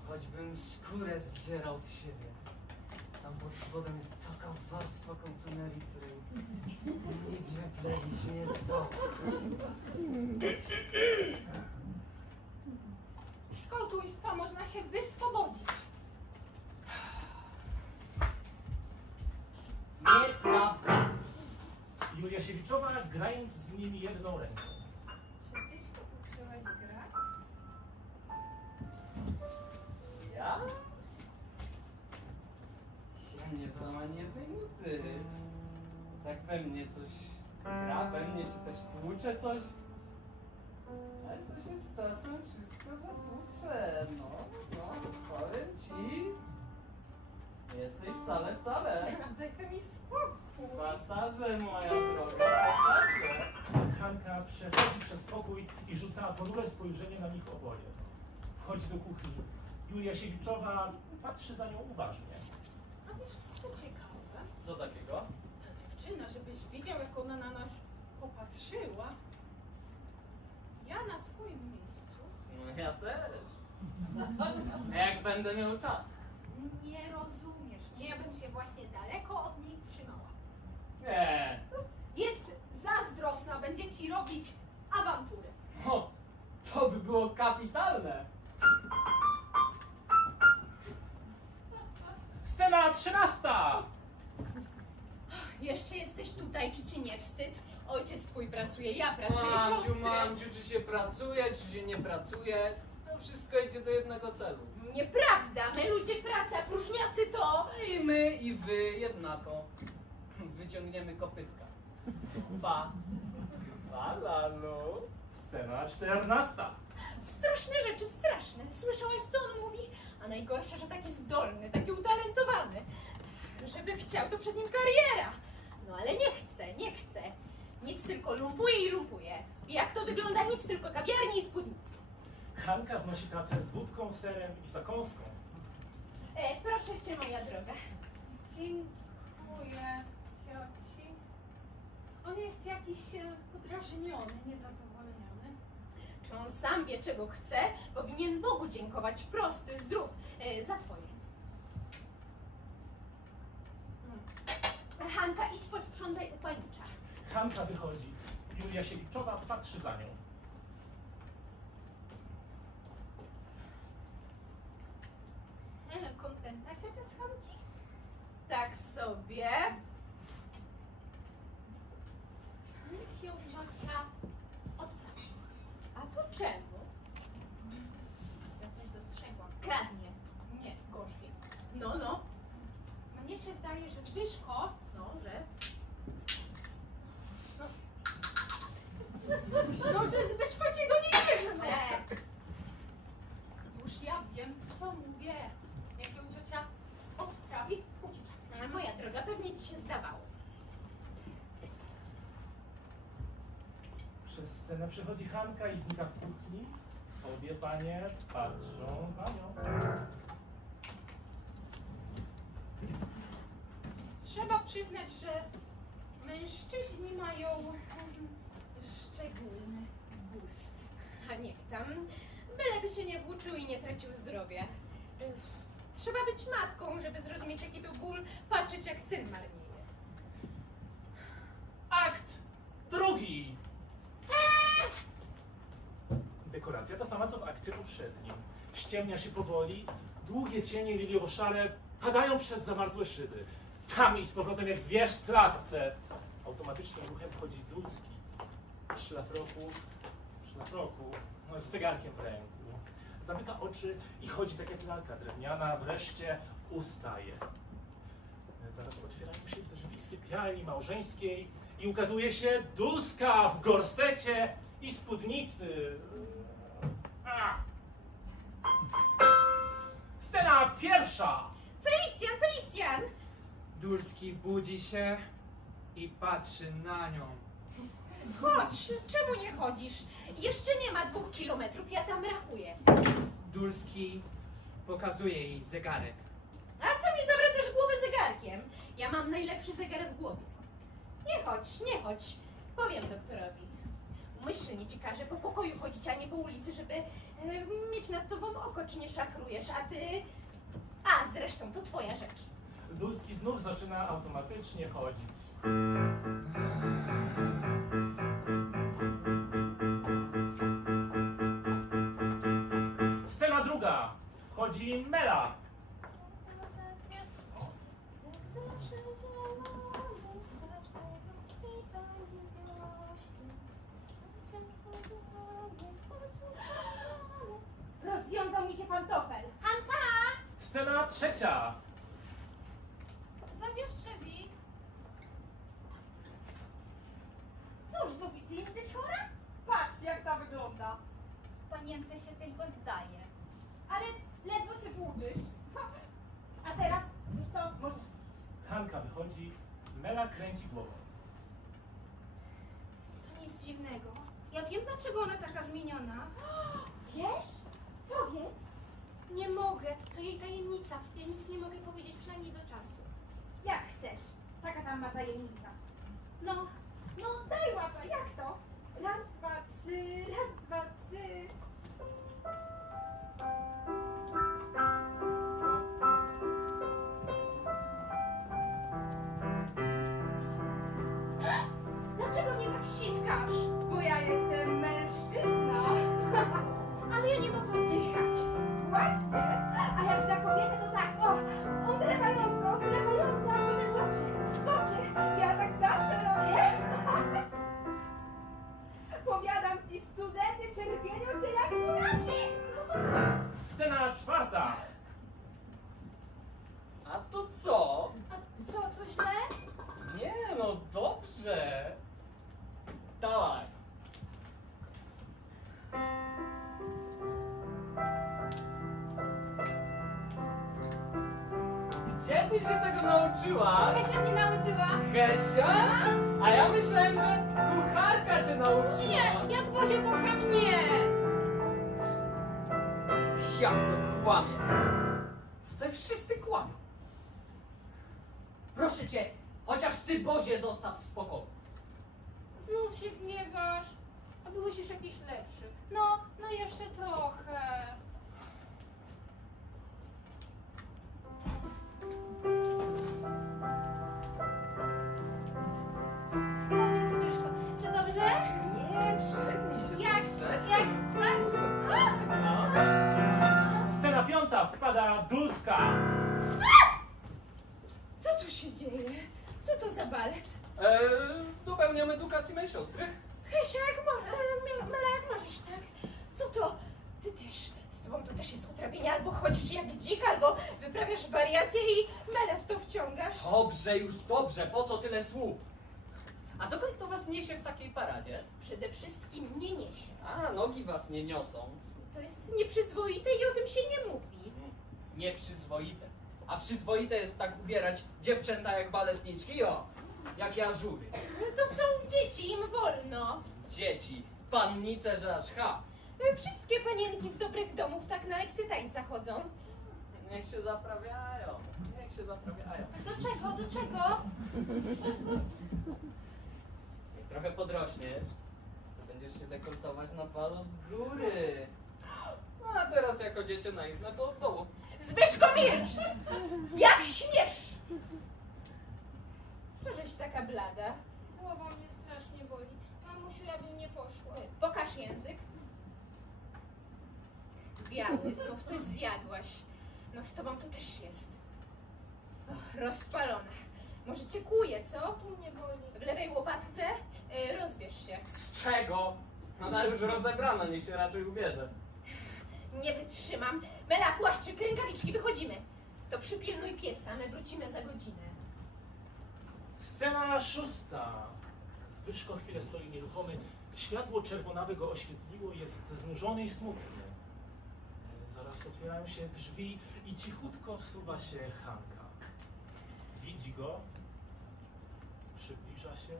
Choćbym skórę zdzierał z siebie. Tam pod spodem jest taka warstwa kołtunerii, której nic wyplewić nie zdoła. Z kołtuństwa można się wyswobodzić. Nieprawda! Julia Siewiczowa, grając z nimi jedną ręką. Czy Zbyszko uczyłaś grać? Ja? Się mnie załamanie wynuty. Tak we mnie coś gra, we mnie się też tłucze coś. Ale to się z czasem wszystko zatłucze. No, powiem ci. Nie jesteś wcale. Daj mi spokój. Pasażer, moja droga, pasażer. Hanka przechodzi przez pokój i rzuca ponure spojrzenie na nich oboje. Wchodzi do kuchni. Julia Siewiczowa patrzy za nią uważnie. A wiesz co, to ciekawe. Co takiego? Ta dziewczyna, żebyś widział, jak ona na nas popatrzyła. Ja na twoim miejscu No ja też. Jak będę miał czas. Nie rozumiesz. Ja bym się właśnie daleko od niej trzymała. Nie. Jest zazdrosna, będzie ci robić awantury. O, to by było kapitalne. Scena 13! Jeszcze jesteś tutaj, czy ci nie wstyd? Ojciec twój pracuje, ja pracuję, Mamciu, siostry. mamciu, czy się pracuje, czy się nie pracuje? To wszystko idzie do jednego celu. Nieprawda, my ludzie pracy, a próżniacy to... I my, i wy jednako. Wyciągniemy kopytka. Pa. Pa, lalu. Scena 14. Straszne rzeczy, straszne. Słyszałaś, co on mówi? A najgorsze, że taki zdolny, taki utalentowany. Żeby chciał, to przed nim kariera. No ale nie chce, nie chce. Nic tylko lumpuje i lumpuje. I jak to wygląda? Nic tylko kawiarni i spódnicy. Hanka wnosi tacę z wódką, serem i zakąską. Proszę cię, moja droga. dziękuję cioci. On jest jakiś podrażniony, niezadowolony. Czy on sam wie, czego chce? Powinien Bogu dziękować. Prosty, zdrów. Za twoje. Hanka, idź posprzątaj u panicza. Hanka wychodzi. Julia Siewiczowa patrzy za nią. Kontenta ciocia z Hanki? Tak sobie. Niech ją ciocia odprawi. A to czemu? Ja coś dostrzegłam. Kradnie. Nie, gorzej. No, no. Mnie się zdaje, że Zbyszko, No, że? no że Zbyszko się go nie bierze, no. Już ja wiem, co mówię. Niech ją ciocia odprawi, póki czas. A moja droga, pewnie ci się zdawało. Przez scenę przechodzi Hanka i znika w kuchni. Obie panie patrzą za nią. Trzeba przyznać, że mężczyźni mają szczególny gust. A niech tam, byleby się nie włóczył i nie tracił zdrowia. Trzeba być matką, żeby zrozumieć, jaki to ból patrzeć, jak syn marnieje. Akt drugi. Dekoracja ta sama, co w akcie poprzednim. Ściemnia się powoli, długie cienie liliowo-szare padają przez zamarzłe szyby. Tam i z powrotem jak zwierz w klatce. Automatycznym ruchem wchodzi Dulski. W szlafroku, no, z zegarkiem w ręku. Zamyka oczy i chodzi tak jak lalka drewniana, wreszcie ustaje. Zaraz otwierają się drzwi sypialni małżeńskiej i ukazuje się Dulska w gorsecie i spódnicy. Scena pierwsza! Felicjan, Felicjan! Dulski budzi się i patrzy na nią. Chodź, czemu nie chodzisz? Jeszcze nie ma 2 kilometrów, ja tam rachuję. Dulski pokazuje jej zegarek. A co mi zawracasz głowę zegarkiem? Ja mam najlepszy zegar w głowie. Nie chodź, nie chodź. Powiem doktorowi. Umyślnie ci każę po pokoju chodzić, a nie po ulicy, żeby mieć nad tobą oko, czy nie szachrujesz, a ty... A, zresztą, to twoja rzecz. Dulski znów zaczyna automatycznie chodzić. Scena druga. Wchodzi Mela. Rozwiązał mi się pantofel. Hanka! Scena trzecia. Zabierz drzwi. Cóż, Zubi, ty jesteś chora? Patrz, jak ta wygląda. Panience się tylko zdaje. Ale ledwo się włóczysz. A teraz, wiesz co, możesz iść. Hanka wychodzi, Mela kręci głową. To nic nic dziwnego. Ja wiem, dlaczego ona taka zmieniona. Wiesz? Powiedz. Nie mogę, to jej tajemnica. Ja nic nie mogę powiedzieć, przynajmniej do czasu. Jak chcesz. Taka tam ma tajemnica. No, No daj łapę, jak to? Raz, dwa, trzy, raz, dwa, trzy. dlaczego mnie tak ściskasz? Bo ja jestem mężczyzna. Ale ja nie mogę oddychać. Właśnie. A jak za kobietę to tak, o, odrywająco, a potem w oczy. W oczy. Ja tak zawsze robię. Powiadam ci, studenty czerwienią się jak buraki. Scena 4. A to co? A co źle? Nie, no dobrze. Dawaj. Gdzie ty się tego nauczyłaś? Kasia mnie nauczyła. Hesia? A ja myślałem, że kucharka cię nauczyła. Nie, jak Boże kocham, nie. Jak to kłamie? Tutaj wszyscy kłamią. Proszę cię, chociaż ty Bozie zostaw w spokoju. Znów się gniewasz. A byłeś już jakiś lepszy. No jeszcze trochę. Powiedz, Zbyszko, czy dobrze? Nie, przegnij się Jak? troszeczkę. No. Scena 5. Wpada Dulska. Co tu się dzieje? Co to za balet? Dopełniam edukacji mojej siostry. Hesia, jak Mela, jak możesz, tak? Co to? Ty też, z tobą to też jest utrapienie, albo chodzisz jak dzik, albo wyprawiasz wariacje i Melę w to wciągasz. Dobrze, już dobrze, po co tyle słów? A dokąd to was niesie w takiej paradzie? Przede wszystkim nie niesie. A, nogi was nie niosą. To jest nieprzyzwoite i o tym się nie mówi. Nieprzyzwoite. A przyzwoite jest tak ubierać dziewczęta jak baletniczki, o, jak jażury. To są dzieci, im wolno. Dzieci, pannice, że aż ha. Wszystkie panienki z dobrych domów tak na lekcje tańca chodzą. Niech się zaprawiają, niech się zaprawiają. Do czego, do czego? Jak trochę podrośniesz, to będziesz się dekoltować na bal od góry. No a teraz jako dziecię naiwne to od dołu. Zbyszko, milcz! Jak śmiesz! Co żeś taka blada? Głowa mnie strasznie boli. Mamusiu, ja bym nie poszła. Pokaż język. Biały, znów coś zjadłaś. No z tobą to też jest. Och, rozpalona. Może cię kłuje, co? Tu mnie boli. W lewej łopatce rozbierz się. Z czego? Ona już rozebrana, niech się raczej ubierze. Nie wytrzymam. Mela, płaszczyk, rękawiczki, wychodzimy. To przypilnuj pieca, my wrócimy za godzinę. Scena 6. Zbyszko chwilę stoi nieruchomy. Światło czerwonawe go oświetliło, jest znużony i smutny. Zaraz otwierają się drzwi i cichutko wsuwa się Hanka. Widzi go, przybliża się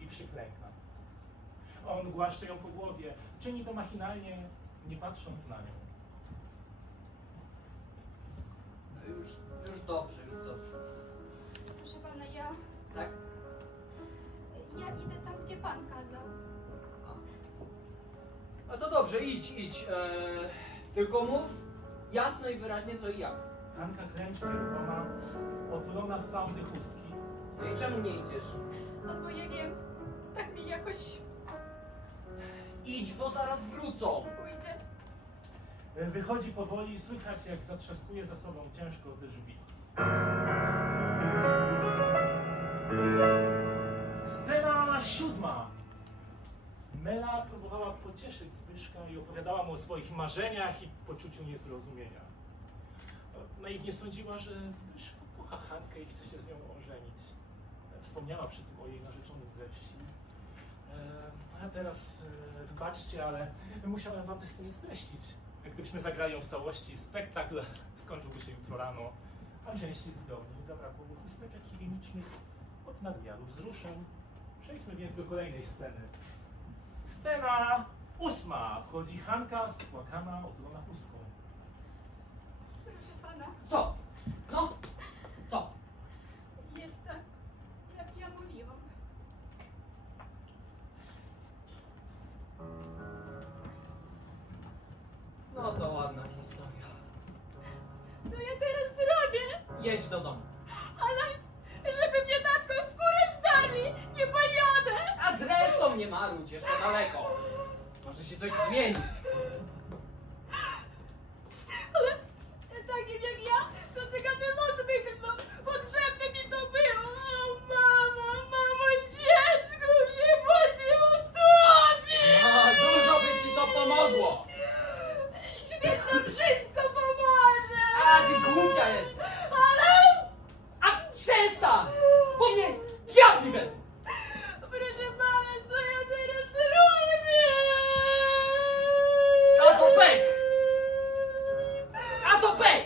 i przyklęka. On głaszcze ją po głowie, czyni to machinalnie, nie patrząc na nią. No już dobrze, już dobrze. Proszę pana, ja Tak? idę tam, gdzie pan kazał. A to dobrze, idź. Tylko mów jasno i wyraźnie co i jak. Hanka klęczy nieruchoma, otulona w fałdy chustki. No i czemu nie idziesz? Albo ja wiem, tak mi jakoś Idź, bo zaraz wrócą. pójdę. Wychodzi powoli, słychać jak zatrzaskuje za sobą ciężko drzwi. Scena 7. Mela próbowała pocieszyć Zbyszka i opowiadała mu o swoich marzeniach i poczuciu niezrozumienia. Naiwnie sądziła, że Zbyszko kocha Hankę i chce się z nią ożenić. Wspomniała przy tym o jej narzeczonym ze wsi. A teraz wybaczcie, ale musiałem wam tę scenę streścić. Gdybyśmy zagrali ją w całości, spektakl skończyłby się jutro rano, a części z widowni zabrakłoby chusteczek higienicznych od nadmiaru wzruszeń Przejdźmy więc do kolejnej sceny. Scena 8. Wchodzi Hanka spłakana, otulona chustką. Proszę pana, Co? No? Co? jest tak, jak ja mówiłam. No to ładna historia. Co ja teraz zrobię? Jedź do domu. Ale żeby mnie tatką skórę zdarli, nie pojadę! A zresztą nie marudź, jeszcze daleko. Może się coś zmieni. Ale takim jak ja, to cygany mocy być, bo potrzebne mi to było. O, mamo, dziecku, nie bądź utopi! A dużo by ci to pomogło. Świetno wszystko pomoże! A ty głupia jesteś. Ale A przestań! Bo mnie diabli wezmą. proszę pana, co ja teraz robię? A to pek! A to pek!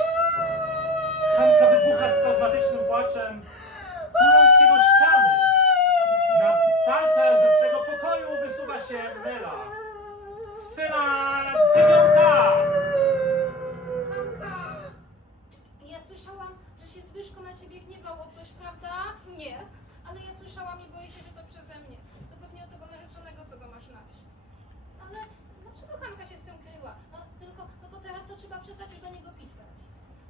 Hanka wybucha spazmatycznym płaczem, tuląc się do ściany. Na palcach ze swego pokoju wysuwa się Mela. Scena 9. Hanka, ja słyszałam, że się Zbyszko na ciebie gniewał o coś, prawda? Nie. Ale ja słyszałam i boję się, że to przeze mnie. To pewnie od tego narzeczonego, co go masz na wsi. Ale dlaczego Hanka się z tym kryła? No tylko teraz to trzeba przestać już do niego pisać.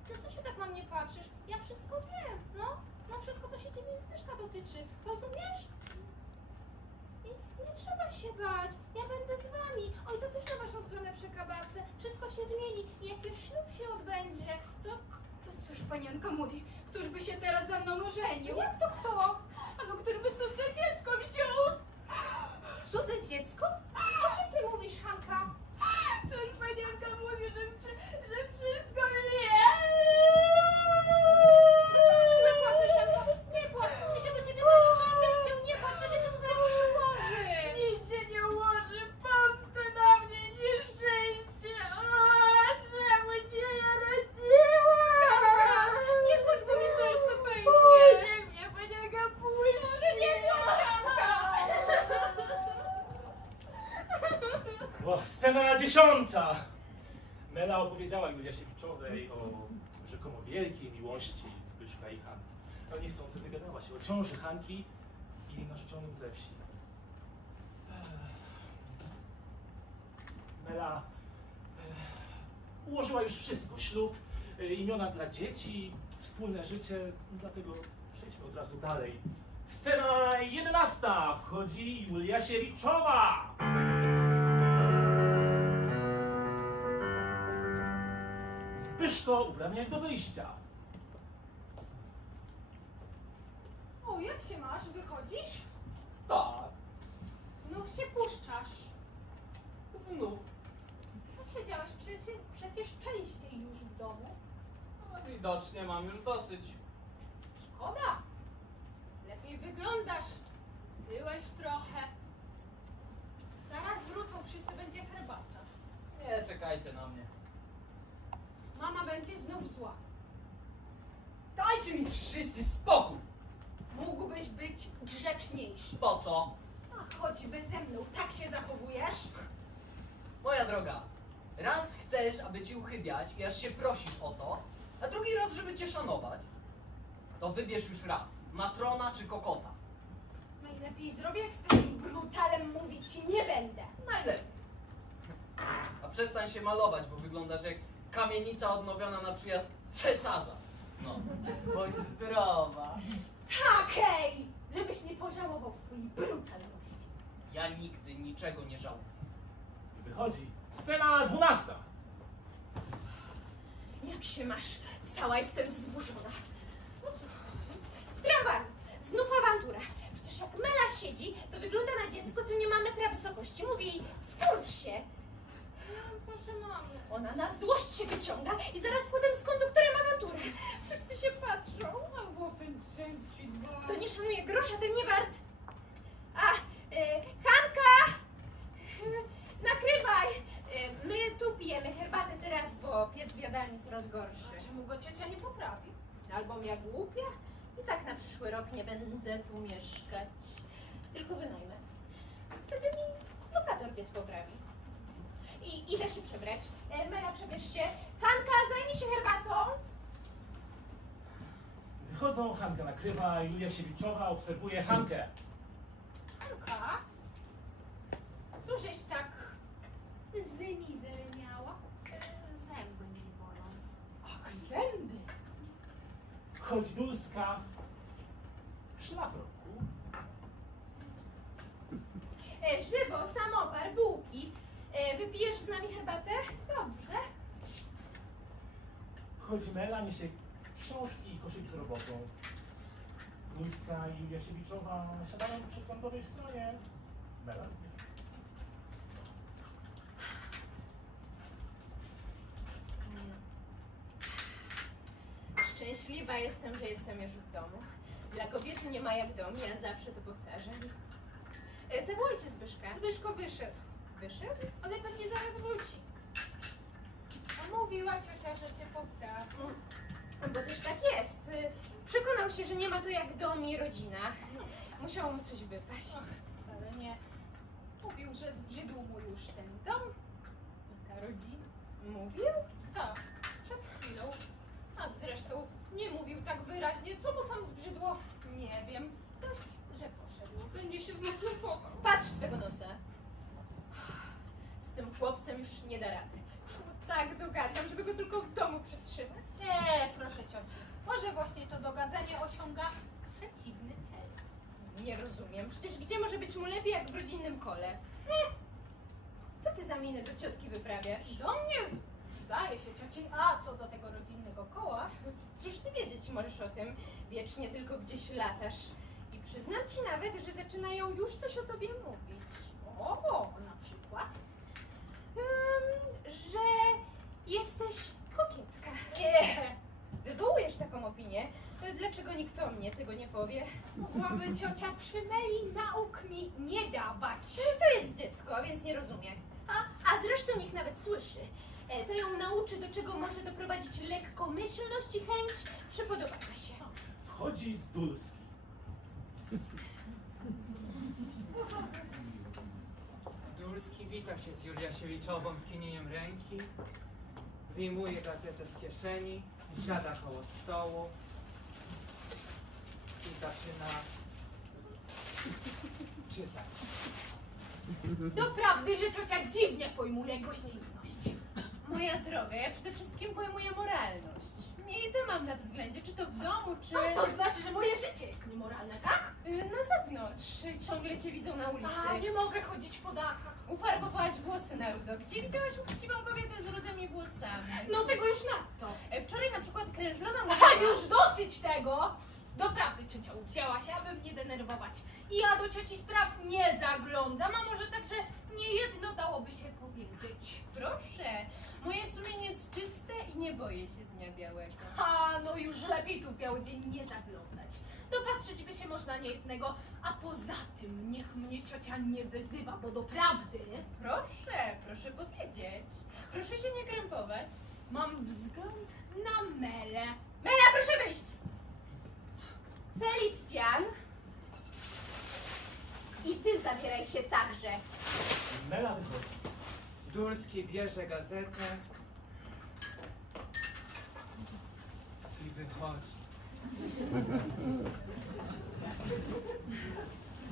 Ty co się tak na mnie patrzysz? Ja wszystko wiem, no wszystko to się ciebie i Zbyszka dotyczy, rozumiesz? I nie trzeba się bać, ja będę z wami. Oj, to też na waszą stronę przekabacę. Wszystko się zmieni i jak już ślub się odbędzie, to To cóż panienka mówi? Któż by się teraz ze mną ożenił? jak to kto? A no, który by cudze dziecko wziął? Cudze dziecko? O czym ty mówisz, Hanka? Cóż panienka mówi, że wszystko wie? Dlaczego ciągle płaczesz, Hanko? Nie płacz, ja się do ciebie z najlepszą intencją nie płacz, to się wszystko jakoś ułoży. Nic się nie ułoży, pomstę na mnie nieszczęście. O, czemu cię ja rodziłam? Nie płacz, bo mi serce pęknie. Niech mnie panienka puści. Może nie płacz, Hanka. O, scena 10. Mela opowiedziała Juliasiewiczowej o rzekomo wielkiej miłości Zbyszka i Hanki. No niechcący wygadała się o ciąży Hanki i narzeczonym ze wsi. Mela ułożyła już wszystko. Ślub, imiona dla dzieci, wspólne życie. Dlatego przejdźmy od razu dalej. Scena 11. Wchodzi Julia Siewiczowa. Zbyszko ubrany jak do wyjścia. O, jak się masz? Wychodzisz? Tak, Znów się puszczasz. znów. No siedziałaś przecież częściej już w domu. No, widocznie mam już dosyć. Szkoda. Lepiej wyglądasz. Tyłeś trochę. Zaraz wrócą, wszyscy będzie herbata. Nie czekajcie na mnie. Mama będzie znów zła. Dajcie mi wszyscy spokój. Mógłbyś być grzeczniejszy. Po co? A choćby ze mną tak się zachowujesz? Moja droga, raz chcesz, aby ci uchybiać i aż się prosisz o to, a drugi raz, żeby cię szanować, to wybierz już raz, matrona czy kokota. Najlepiej zrobię, jak z takim brutalem mówić nie będę. Najlepiej. A przestań się malować, bo wyglądasz jak kamienica odnowiona na przyjazd cesarza. No, bądź zdrowa. Tak, hej! Żebyś nie pożałował swojej brutalności. Ja nigdy niczego nie żałuję. Wychodzi. Scena 12. Jak się masz? Cała jestem wzburzona. No cóż, w tramwaju. Znów awantura. Przecież jak Mela siedzi, to wygląda na dziecko, co nie ma metra wysokości. Mówi jej, skurcz się. Proszę mamy. Ona na złość się wyciąga i zaraz potem z konduktorem awanturę. Wszyscy się patrzą. Albo Vincenci dwa. To nie szanuje grosza, ten nie wart. A, Hanka! Nakrywaj! My tu pijemy herbatę teraz, bo piec w jadalni coraz gorszy. Czemu go ciocia nie poprawi? Albo ja głupia? I tak na przyszły rok nie będę tu mieszkać. tylko wynajmę. Wtedy mi lokator piec poprawi. I idę się przebrać. Mela, przebierz się. Hanka, zajmij się herbatą. Wychodzą, Hanka nakrywa, Julia Siewiczowa obserwuje Hankę. Hanka? Cóżeś tak zmizerniała? Zęby mi bolą. Ach, zęby. Choć Dulska szla w roku. Żywo, samowar, bułki. Wypijesz z nami herbatę? Dobrze. Choć Mela niesie książki i koszyk z robotą. Dulska i Julia Siewiczowa siadają przy frontowej stronie. Mela również. Szczęśliwa jestem, że jestem już w domu. Dla kobiety nie ma jak dom, ja zawsze to powtarzam. Zawołajcie Zbyszka. Zbyszko wyszedł. Wyszedł? Ale pewnie zaraz wróci. A mówiła ciocia, że się poprawi. Bo też tak jest. Przekonał się, że nie ma to jak dom i rodzina. Musiało mu coś wypaść. Wcale nie. Mówił, że zbrzydł mu już ten dom. Ta rodzina. Mówił? Tak, przed chwilą. A zresztą nie mówił tak wyraźnie, co mu tam zbrzydło. Nie wiem. Dość, że poszedł. Będzie się znów lupował. Patrz swego nosa. Z tym chłopcem już nie da rady. Już mu tak dogadzam, żeby go tylko w domu przetrzymać. Proszę cioci. Może właśnie to dogadzanie osiąga przeciwny cel. Nie rozumiem. Przecież gdzie może być mu lepiej jak w rodzinnym kole? Co ty za miny do ciotki wyprawiasz? Do mnie zdaje się cioci, a co do tego rodzinnego koła, Cóż ty wiedzieć możesz o tym? Wiecznie tylko gdzieś latasz. I przyznam ci nawet, że zaczynają już coś o tobie mówić. o, na przykład. Że jesteś kokietka. Nie! Wywołujesz taką opinię. Dlaczego nikt o mnie tego nie powie? Mogłaby ciocia przy Meli nauk mi nie dawać. To jest dziecko, więc nie rozumie. A zresztą niech nawet słyszy. To ją nauczy, do czego może doprowadzić lekkomyślność i chęć przypodobania się. Wchodzi Dulski. Dulski wita się z Juliasiewiczową skinieniem ręki, wyjmuje gazetę z kieszeni, siada koło stołu i zaczyna czytać. Doprawdy, że ciocia dziwnie pojmuje gościnność. Moja droga, ja przede wszystkim pojmuję moralność. Nie idę mam na względzie, czy to w domu, czy A to znaczy, że moje życie jest niemoralne, tak? na zewnątrz. Ciągle cię widzą na ulicy. A, nie mogę chodzić po dachach. Ufarbowałaś włosy na rudo. Gdzie widziałaś uczciwą kobietę z rudymi włosami? No tego już nadto. Wczoraj na przykład krężlona A mówiła... już dosyć tego! Doprawdy ciocia uwzięła się, aby mnie denerwować. I ja do cioci spraw nie zaglądam, a może także niejedno dałoby się powiedzieć. Proszę, moje sumienie jest czyste i nie boję się dnia białego. A, no już lepiej tu w biały dzień nie zaglądać. Dopatrzeć by się można niejednego, a poza tym niech mnie ciocia nie wyzywa, bo doprawdy Proszę powiedzieć. Proszę się nie krępować. mam wzgląd na Melę. Mela, proszę wyjść! Felicjan! I ty zabieraj się także. Mela wychodzi. Dulski bierze gazetę i wychodzi.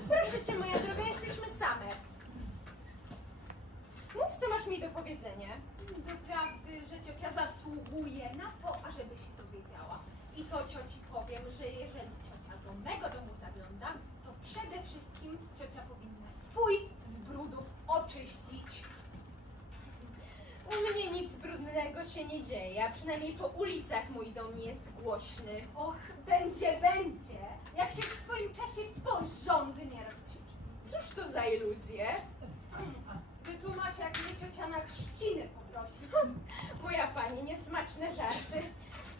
Proszę cię, moja droga, jesteśmy same. Mów, co masz mi do powiedzenia. Doprawdy, że ciocia zasługuje na to, ażeby się dowiedziała. I to cioci powiem, że jeżeli ciocia do mego domu zagląda, to przede wszystkim ciocia powinna swój z brudów oczyścić. U mnie nic brudnego się nie dzieje, a przynajmniej po ulicach mój dom nie jest głośny. Och, będzie, jak się w swoim czasie porządnie rozkrzyczy. Cóż to za iluzje? Wytłumacz, jak mnie ciocia na chrzciny poprosi. Moja pani, niesmaczne żarty.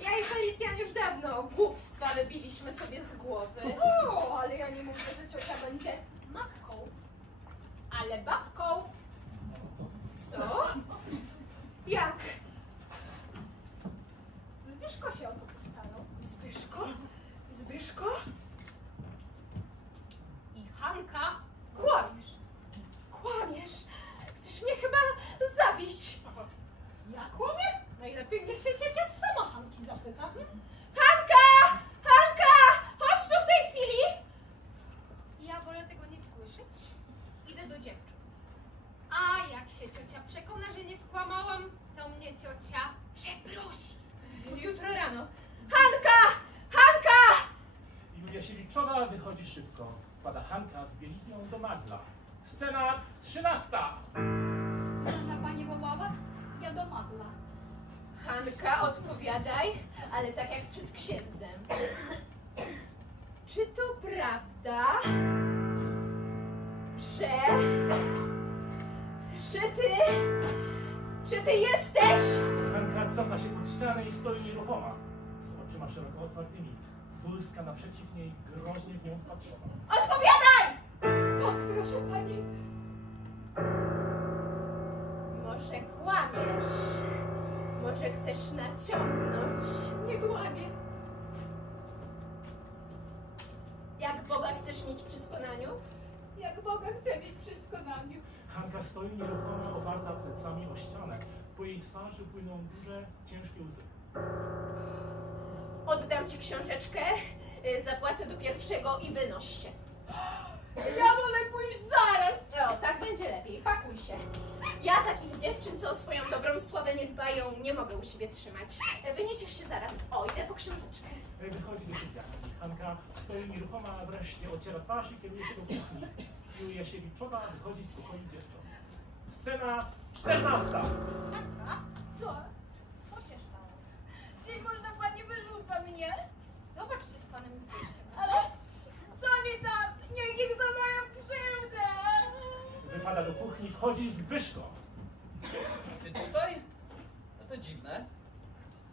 Ja i Felicjan już dawno głupstwa wybiliśmy sobie z głowy. O, ale ja nie mówię, że ciocia będzie matką, ale babką. Co? Jak? Zbyszko się o to postarał. Zbyszko? Zbyszko? I Hanka Siewiczowa wychodzi szybko. Wpada Hanka z bielizną do magla. Scena 13. Można pani Woława? Ja do magla. Hanka, odpowiadaj, ale tak jak przed księdzem. Czy to prawda, że ty jesteś? Hanka cofa się pod ścianę i stoi nieruchoma. Z oczyma szeroko otwartymi. Dulska naprzeciw niej groźnie w nią wpatrzona. Odpowiadaj! Tak, proszę pani. Może kłamiesz, może chcesz naciągnąć. Nie kłamie. Jak Boga chcesz mieć przy skonaniu? Jak Boga chce mieć przy skonaniu. Hanka stoi nieruchoma, oparta plecami o ścianę. Po jej twarzy płyną duże, ciężkie łzy. Oddam ci książeczkę, zapłacę do pierwszego i wynoś się. Ja wolę pójść zaraz. O, tak będzie lepiej, pakuj się. Ja takich dziewczyn, co o swoją dobrą sławę nie dbają, nie mogę u siebie trzymać. Wyniesiesz się zaraz. O, idę po książeczkę. Wychodzi do sypialni. Hanka stoi nieruchoma, a wreszcie ociera twarz i kieruje się do kuchni. Julia Siewiczowa wychodzi z pokoju dziewcząt. Scena 14. Co się stało? I można pani wyrzuca mnie? Zobacz się z panem Zbyszkiem. Ale co mi tam? Niech ich za moją krzywdę! Wypada do kuchni, wchodzi Zbyszko. Ty tutaj? No to dziwne.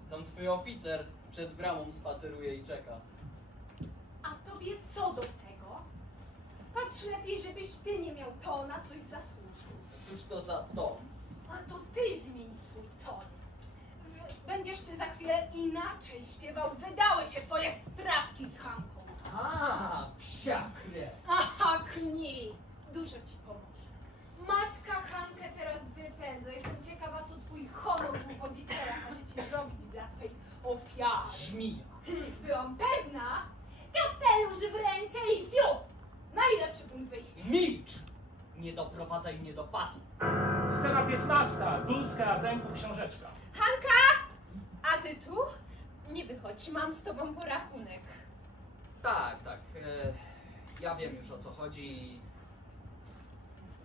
Tam twój oficer przed bramą spaceruje i czeka. A tobie co do tego? Patrz lepiej, żebyś ty nie miał to, na coś zasłużył. Cóż to za ton? A to ty zmień swój ton. Będziesz ty za chwilę inaczej śpiewał. Wydały się twoje sprawki z Hanką. A, psia krew. Aha, klnij. Dużo ci pomoże. Matka Hankę teraz wypędza. Jestem ciekawa, co twój honor uwodziciela każe ci zrobić dla twej ofiary. Żmija. Byłam pewna. Kapelusz w rękę i fiu! Najlepszy punkt wyjścia. Milcz! Nie doprowadzaj mnie do pasu. Scena 15. Dulska w ręku książeczka. Hanka! A ty tu? Nie wychodź, mam z tobą porachunek. Tak, tak. Ja wiem już o co chodzi.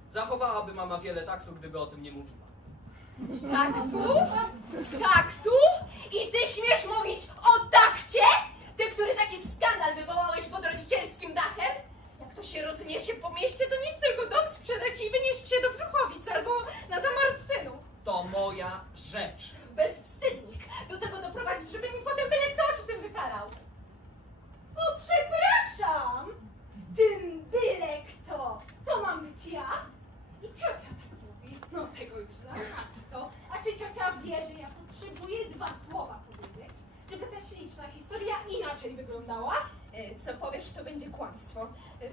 Zachowałaby mama wiele taktu, gdyby o tym nie mówiła. Tak tu? Tak tu? I ty śmiesz mówić o takcie? Ty, który taki skandal wywołałeś pod rodzicielskim dachem? Jak to się rozniesie po mieście, to nic, tylko dom sprzedać i wynieść się do Brzuchowic albo na Zamarstynu. To moja rzecz. Bezwstydnik. Do tego doprowadzić, żeby mi potem byle kto o tym wykalał. O, przepraszam! Tym byle kto. To mam być ja? I ciocia tak mówi. No tego już zanadto. A czy ciocia wie, że ja potrzebuję 2 słowa powiedzieć, żeby ta śliczna historia inaczej wyglądała? Co powiesz, to będzie kłamstwo.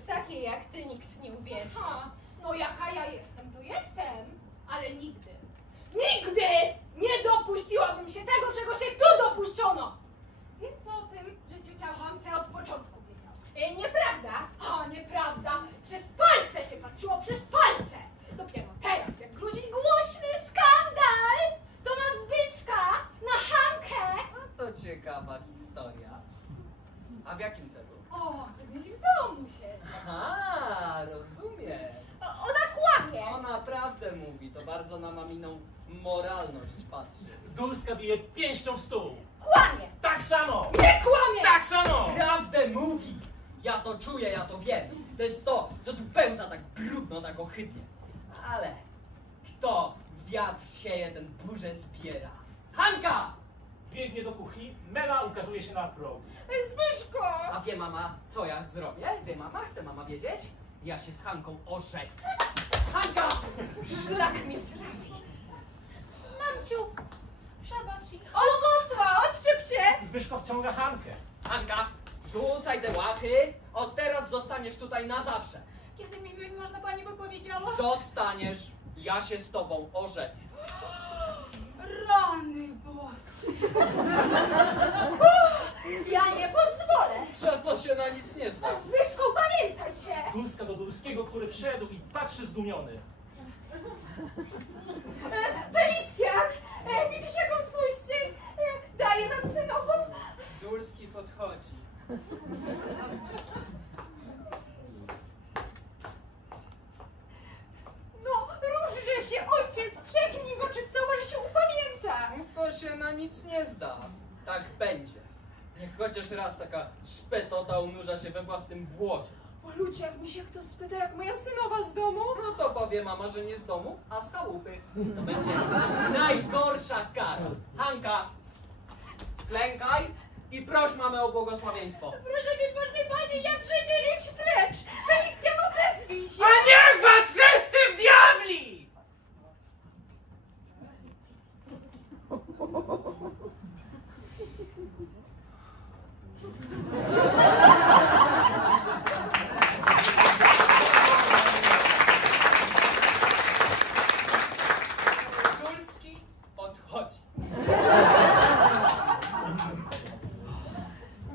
Takie jak ty nikt nie uwierzy. Ha, no jaka ja jestem, to jestem, ale nigdy, nigdy nie dopuściłabym się tego, czego się tu dopuszczono. Więc o tym, że ciocia Hance od początku wiedziała. Nieprawda. A, nieprawda, przez palce się patrzyło, przez palce. Dopiero teraz, jak grozi głośny skandal, to na Zbyszka, na Hankę. A to ciekawa historia. A w jakim celu? O, żebyś w domu siedział. Aha, rozumiem. Ona kłamie. Ona prawdę mówi, to bardzo na maminą moralność patrzy. Dulska bije pięścią w stół. Kłamie. Tak samo! Nie kłamie. Tak samo! Prawdę mówi! Ja to czuję, ja to wiem. To jest to, co tu pełza tak brudno, tak ohydnie. Ale kto wiatr sieje, ten burzę zbiera. Hanka! Biegnie do kuchni, Mela ukazuje się na progu. Zbyszko. A wie mama, co ja zrobię? Wie mama? Chce mama wiedzieć? Ja się z Hanką ożenię. Hanka! Szlak mnie trafi. Mamciu, przebacz ich. Błogosław, odczep się. Zbyszko wciąga Hankę. Hanka, rzucaj te łachy. Od teraz zostaniesz tutaj na zawsze. Kiedy mi można pani by powiedziała? Zostaniesz. Ja się z tobą ożenię. Rany boskie. Ja nie pozwolę. Że to się na nic nie zda. Zbyszku, pamiętaj się. Dulska do Dulskiego, który wszedł i patrzy zdumiony. Felicjan, widzisz jaką twój syn daje nam synową? Dulski podchodzi. No, różże się, ojciec, przeknij go, czy co, może się upamięta. To się na nic nie zda. Tak będzie. Niech chociaż raz taka szpetota unurza się we własnym błocie. O ludzie, jak mi się kto spyta, jak moja synowa z domu. No to powie mama, że nie z domu, a z chałupy. To będzie najgorsza kara. Hanka, klękaj i proś mamę o błogosławieństwo. Proszę wielmożny panie, ja przejdę idź precz. Felicjan, odezwij się. A niech was wszyscy w diabli! Dulski odchodzi.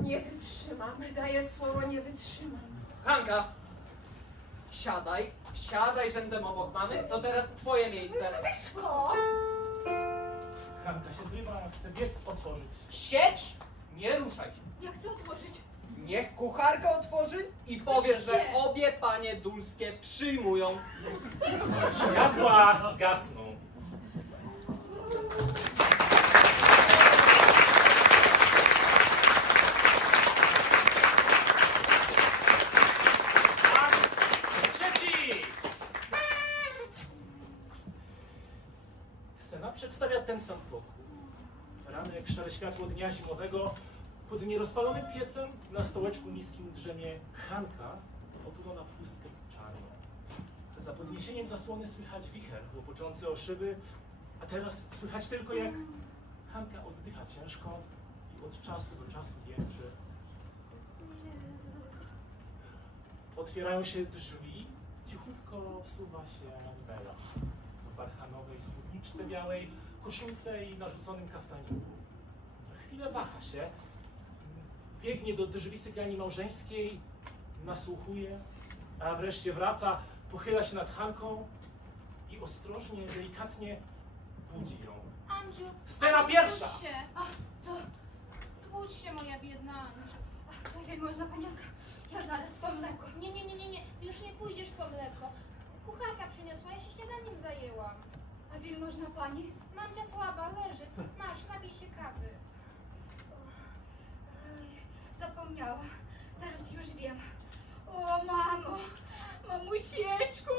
Nie wytrzymam, daję słowo, nie wytrzymam. Hanka, siadaj rzędem obok mamy, to teraz twoje miejsce. Zbyszko! Hanka się zrywa, chce biec otworzyć. Siedź, nie ruszaj się. Ja chcę otworzyć. Niech kucharka otworzy i powie, że obie panie dulskie przyjmują. Światła gasną. Trzeci! Scena przedstawia ten sam pokój. Ranek, szare światło dnia zimowego. Pod nierozpalonym piecem na stołeczku niskim drzemie Hanka, otulona w chustkę czarną. Za podniesieniem zasłony słychać wicher łopoczący o szyby, a teraz słychać tylko, jak Hanka oddycha ciężko i od czasu do czasu jęczy. Otwierają się drzwi, cichutko wsuwa się Bela w barchanowej spódniczce białej, koszulce i narzuconym kaftaniku. Chwilę waha się, biegnie do drzwi sypialni małżeńskiej, nasłuchuje, a wreszcie wraca, pochyla się nad Hanką i ostrożnie, delikatnie budzi ją. Andziu, Scena Andziu, pierwsza. Zbudź się. Zbudź się, moja biedna Andziu. To wielmożna panienka, ja zaraz po mleko. Nie, ty już nie pójdziesz po mleko. Kucharka przyniosła, ja się śniadaniem zajęłam. A wielmożna pani? Mamcia słaba, leży. Masz, napij się kawy. Zapomniałam. Teraz już wiem. O mamo, mamusieczku.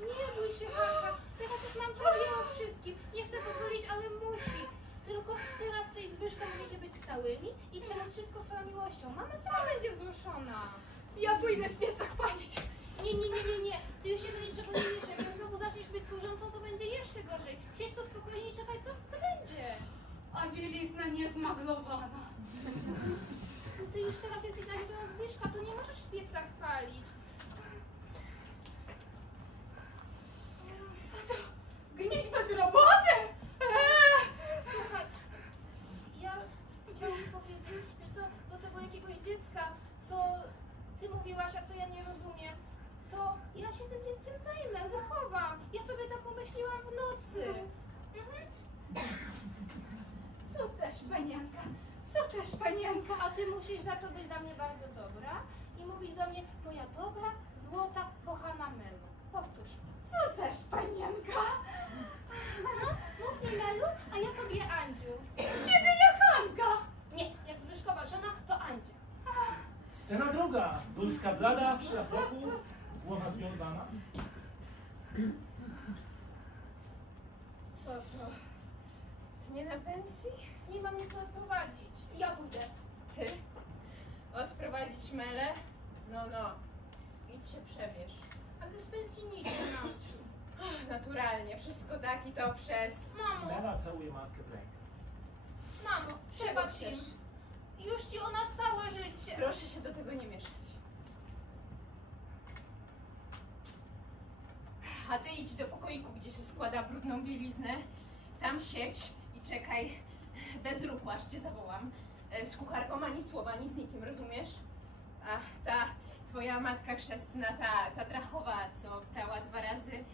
Nie bój się, Hanka. Teraz już mamcia wie o wszystkim. Nie chcę pozwolić, ale musi. Tylko teraz tej Zbyszką będziecie być stałymi i przejąć wszystko swoją miłością. Mama sama będzie wzruszona. Ja pójdę w piecach palić. Nie. Ty już się do niczego nie liczę. Jak znowu zaczniesz być służącą, to będzie jeszcze gorzej. Siedź tu spokojnie i czekaj, to co będzie? A bielizna niezmaglowana. Ty już teraz jesteś zawiedziona Zbyszka, to nie możesz w piecach palić. Gnit bez roboty! Słuchaj, ja chciałam ci powiedzieć, że to do tego jakiegoś dziecka, co ty mówiłaś, a co ja nie rozumiem, to ja się tym dzieckiem zajmę, wychowam. Ja sobie tak umyśliłam w nocy. Co też panienka? Co też panienka? A ty musisz za to być dla mnie bardzo dobra i mówić do mnie, moja dobra, złota, kochana Melu. Powtórz. Co też panienka? No, mów mi Melu, a ja tobie Andziu. Kiedy ja Hanka? Nie, jak Zbyszkowa żona, to Andzia. Scena druga. Dulska blada, w szlafroku, głowa związana. Co to? Ty nie na pensji? Nie mam mnie tu odprowadzić. Ja pójdę. Ty? Odprowadzić Melę? No, idź się przebierz. Ale z pensji nic nie nauczył. Naturalnie, wszystko tak i to przez... Mamo, Bela całuje matkę w rękę. mamo, przebacz im. Już ci ona całe życie. Proszę się do tego nie mieszać. A ty idź do pokoiku, gdzie się składa brudną bieliznę. Tam siedź i czekaj bez ruchu, aż cię zawołam. Z kucharką ani słowa, ani z nikim, rozumiesz? Ach, ta twoja matka chrzestna, ta drachowa, co prała 2 razy,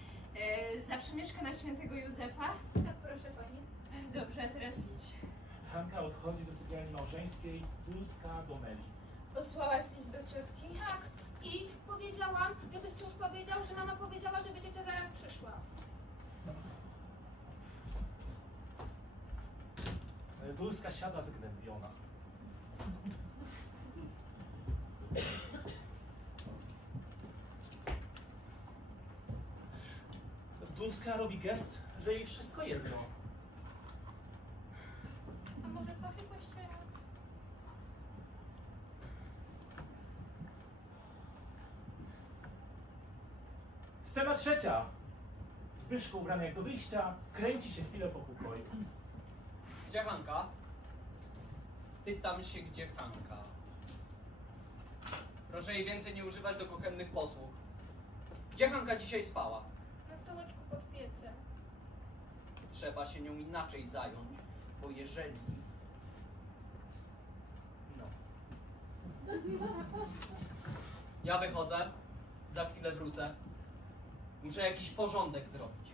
zawsze mieszka na świętego Józefa? Tak, proszę pani. Dobrze, a teraz idź. Hanka odchodzi do sypialni małżeńskiej, Dulska do Meli. Posłałaś list do ciotki? Tak. I powiedziałam, żeby stróż powiedział, że mama powiedziała, żeby ciocia zaraz przyszła. Dulska siada zgnębiona. Dulska robi gest, że jej wszystko jedno. A może pachy kościoła? Scena trzecia. Zbyszko ubrany jak do wyjścia, kręci się chwilę po pokoju. Gdzie Hanka? Pytam się, gdzie Hanka. Proszę jej więcej nie używać do kuchennych posług. Gdzie Hanka dzisiaj spała? Na stołeczku pod piecem. Trzeba się nią inaczej zająć, bo jeżeli... No. Ja wychodzę, za chwilę wrócę. Muszę jakiś porządek zrobić.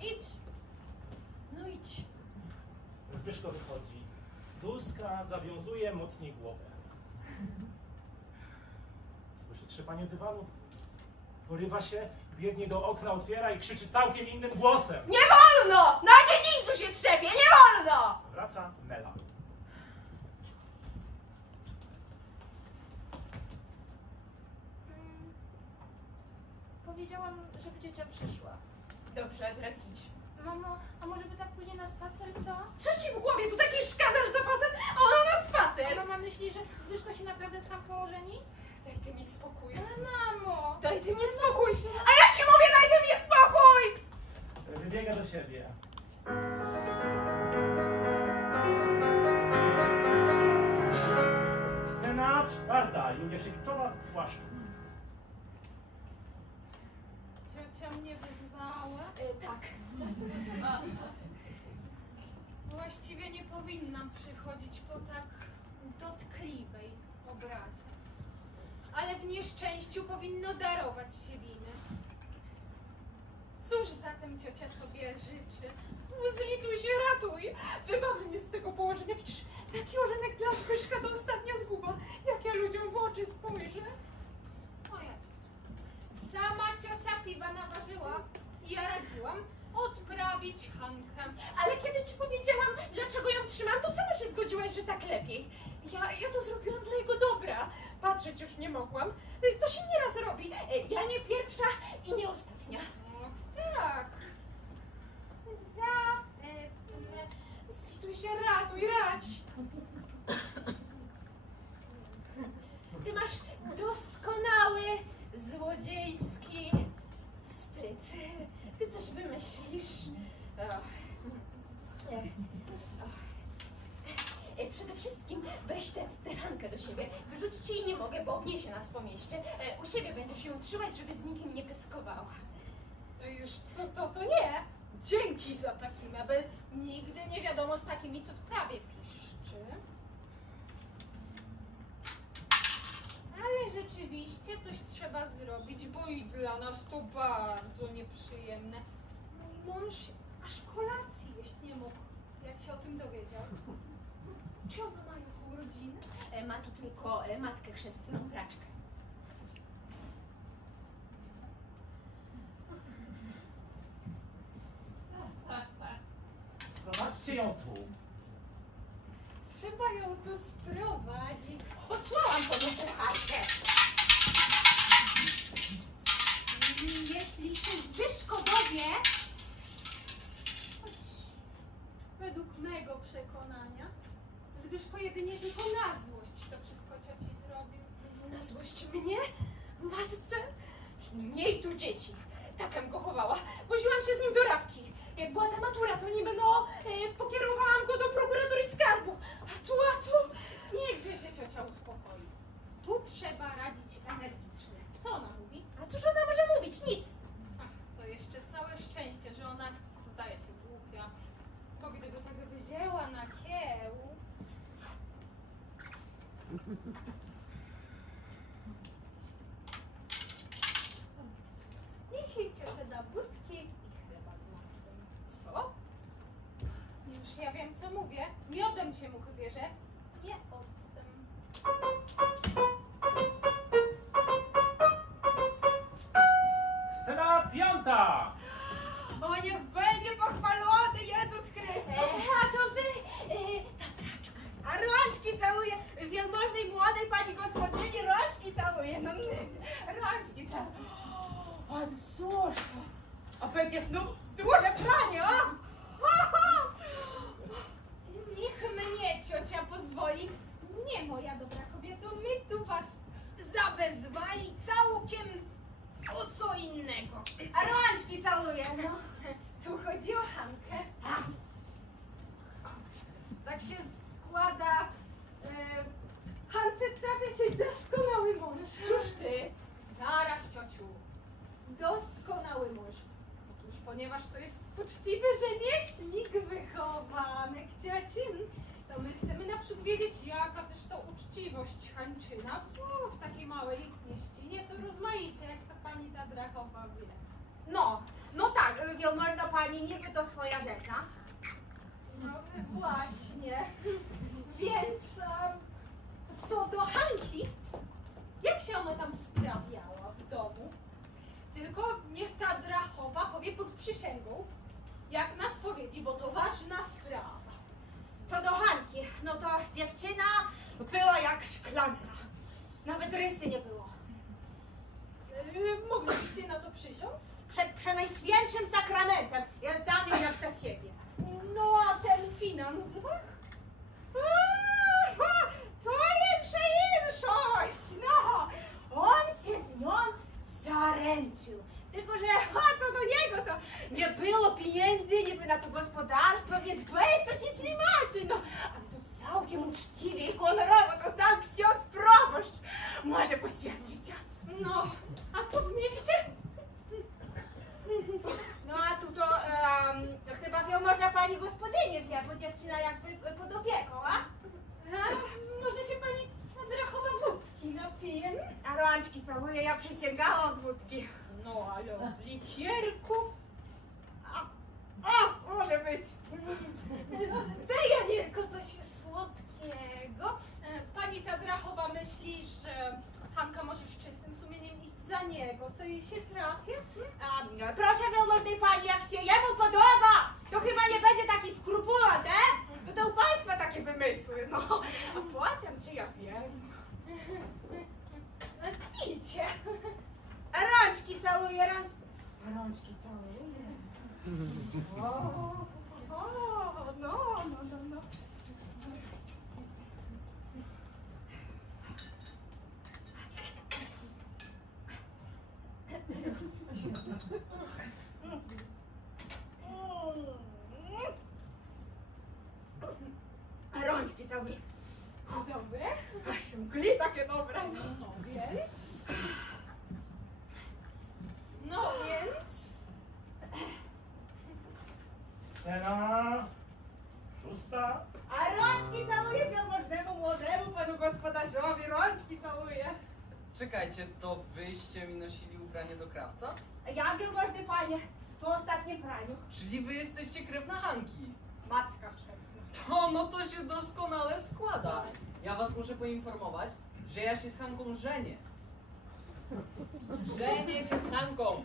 Idź. No idź. Zbyszko wychodzi. Dulska zawiązuje mocniej głowę. Słyszy trzepanie dywanu. Porywa się, biegnie do okna, otwiera i krzyczy całkiem innym głosem. Nie wolno! Na dziedzińcu się trzepie, nie wolno! Wraca Mela. Powiedziałam, żeby ciocia przyszła. Dobrze, teraz idź. Mamo, a może by tak później na spacer, co? Co ci w głowie? Tu taki szkandal za pasem, a ona na spacer! Mama myśli, że Zbyszko się naprawdę z Hanką ożeni? Daj ty mi spokój. Ale mamo! Daj ty mi spokój! A ja ci mówię, daj ty mi spokój! Wybiega do siebie. Scena czwarta. Julia Siewiczowa w płaszczu. Ciocia mnie wyzwała. Tak. Właściwie nie powinnam przychodzić po tak dotkliwej obrazie. Ale w nieszczęściu powinno darować się winy. Cóż zatem ciocia sobie życzy? Zlituj się, ratuj! Wybaw mnie z tego położenia, przecież taki ożenek dla Zbyszka to ostatnia zguba. Jak ja ludziom w oczy spojrzę. Moja ciocia. Sama ciocia piwa naważyła i ja radziłam odprawić Hankę. Ale kiedy ci powiedziałam, dlaczego ją trzymam, to sama się zgodziłaś, że tak lepiej. Ja to zrobiłam dla jego dobra. Patrzeć już nie mogłam. To się nieraz robi. Ja nie pierwsza i nie ostatnia. Och, tak. Zapewne. Zlituj się, ratuj, radź. Ty masz doskonały, złodziejski spryt. Ty coś wymyślisz. Przede wszystkim weź tę Hankę do siebie. Wyrzućcie jej nie mogę, bo obniesie nas po mieście. U siebie będziesz ją trzymać, żeby z nikim nie pyskowała. Już co to nie? Dzięki za taki mebel. Nigdy nie wiadomo z takimi, co w trawie piszczy. Ale rzeczywiście coś trzeba zrobić, bo i dla nas to bardzo nieprzyjemne. Mój mąż aż kolacji jeść nie mógł, jak się o tym dowiedział. Czy ona ma już urodziny? Ma tu tylko matkę chrzestną, praczkę. Sprowadźcie ją tu. Trzeba ją tu sprowadzić. Posłałam po nią kucharkę. Jeśli się Zbyszko dowie, choć według mego przekonania, Zbyszko jedynie tylko na złość to wszystko cioci zrobił. Na złość mnie? Matce? Miej tu dzieci. Takem go chowała. Woziłam się z nim do Rabki. Jak była ta matura, to niby pokierowałam go do prokuratury skarbu. A tu... Niechże się ciocia uspokoi. Tu trzeba radzić energicznie. Co ona mówi? A cóż ona może mówić? Nic. Ach, to jeszcze całe szczęście, że ona zdaje się głupia. Bo gdyby tak wyzięła na kieł... Niech jej ciocia da budki i chleba z masłem. Co? Już ja wiem, co co mówię? Miodem się mu bierze, nie octem. Scena 5. O, niech będzie pochwalony Jezus Chrystus! A to wy, A rączki całuje wielmożnej młodej pani gospodyni, rączki całuje. No, rączki całuje. A cóż to? A będzie znów duże pranie, o! Niech mnie ciocia pozwoli. Nie, moja dobra kobieto, my tu was zabezwali całkiem o co innego. A rączki całuje, no. Tu chodzi o Hankę. Tak się składa. Hance trafia się doskonały mąż. Cóż ty? Zaraz, ciociu. Doskonały mąż. Otóż, ponieważ to jest poczciwy rzemieślnik, wychowanek ciocin, to my chcemy naprzód wiedzieć, jaka też to uczciwość Hańczyna. W takiej małej mieścinie to rozmaicie, jak ta pani ta Drachowa wie. No tak, wielmożna pani, niby to swoja rzecz, a? No właśnie. Więc co do Hanki, jak się ona tam sprawiała w domu? Tylko niech ta Drachowa powie pod przysięgą, jak na spowiedzi, bo to ważna sprawa. Co do Hanki, no to dziewczyna była jak szklanka. Nawet rysy nie było. Moglibyście na to przysiąc? Przed przenajświętszym sakramentem jest za nią jak za siebie. No a cel finansów? To jeszcze inszość, no! On się z nią zaręczył. Tylko, że co do niego, to nie było pieniędzy, niby na to gospodarstwo, więc bez to się slimaczy, no. Ale to całkiem uczciwie i honorowo, to sam ksiądz proboszcz może poświadczyć. No, a tu w mieście? No a tu to chyba wielmożna pani gospodyni wie, bo dziewczyna jakby pod opieką, a? A, może się pani Drachowa wódki napije? A rączki całuje, ja przysięgała od wódki. No, ale o litierku. O, może być. Daj Anielko coś słodkiego. Pani ta Drachowa myśli, że Hanka może z czystym sumieniem iść za niego, co jej się trafi? A, proszę wielmożnej pani, jak się jemu podoba, to chyba nie będzie taki skrupulat, Bo to u państwa takie wymysły, no. A potem, czy ja wiem? Pijcie. A rączki całuje, rączki całuje. No. A rączki całuje. Dobre? Aż mgli takie dobre. No więc... No więc... Scena 6. A rączki całuje wielmożnemu młodemu panu gospodarzowi, rączki całuje. Czekajcie, to wyście mi nosili ubranie do krawca? A ja wielmożny panie, po ostatnim praniu, Czyli wy jesteście krewna Hanki? matka chrzestna. No to się doskonale składa. Ja was muszę poinformować, że ja się z Hanką żenię. Żenię się z Hanką.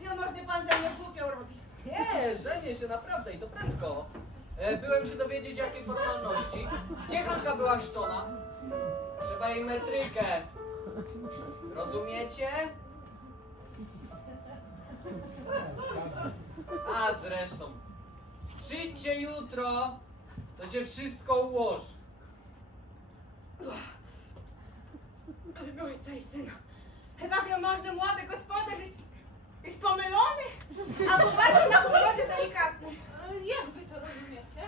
Wielmożny pan ze mnie głupią robi. Nie, żenię się naprawdę i to prędko. Byłem się dowiedzieć, jakie formalności. Gdzie Hanka była chrzczona? Trzeba jej metrykę. Rozumiecie? A zresztą, przyjdźcie jutro, to się wszystko ułoży. Ojca i syna. Chyba wielmożny młody gospodarz jest pomylony, albo bardzo na humorze delikatny. Jak wy to rozumiecie?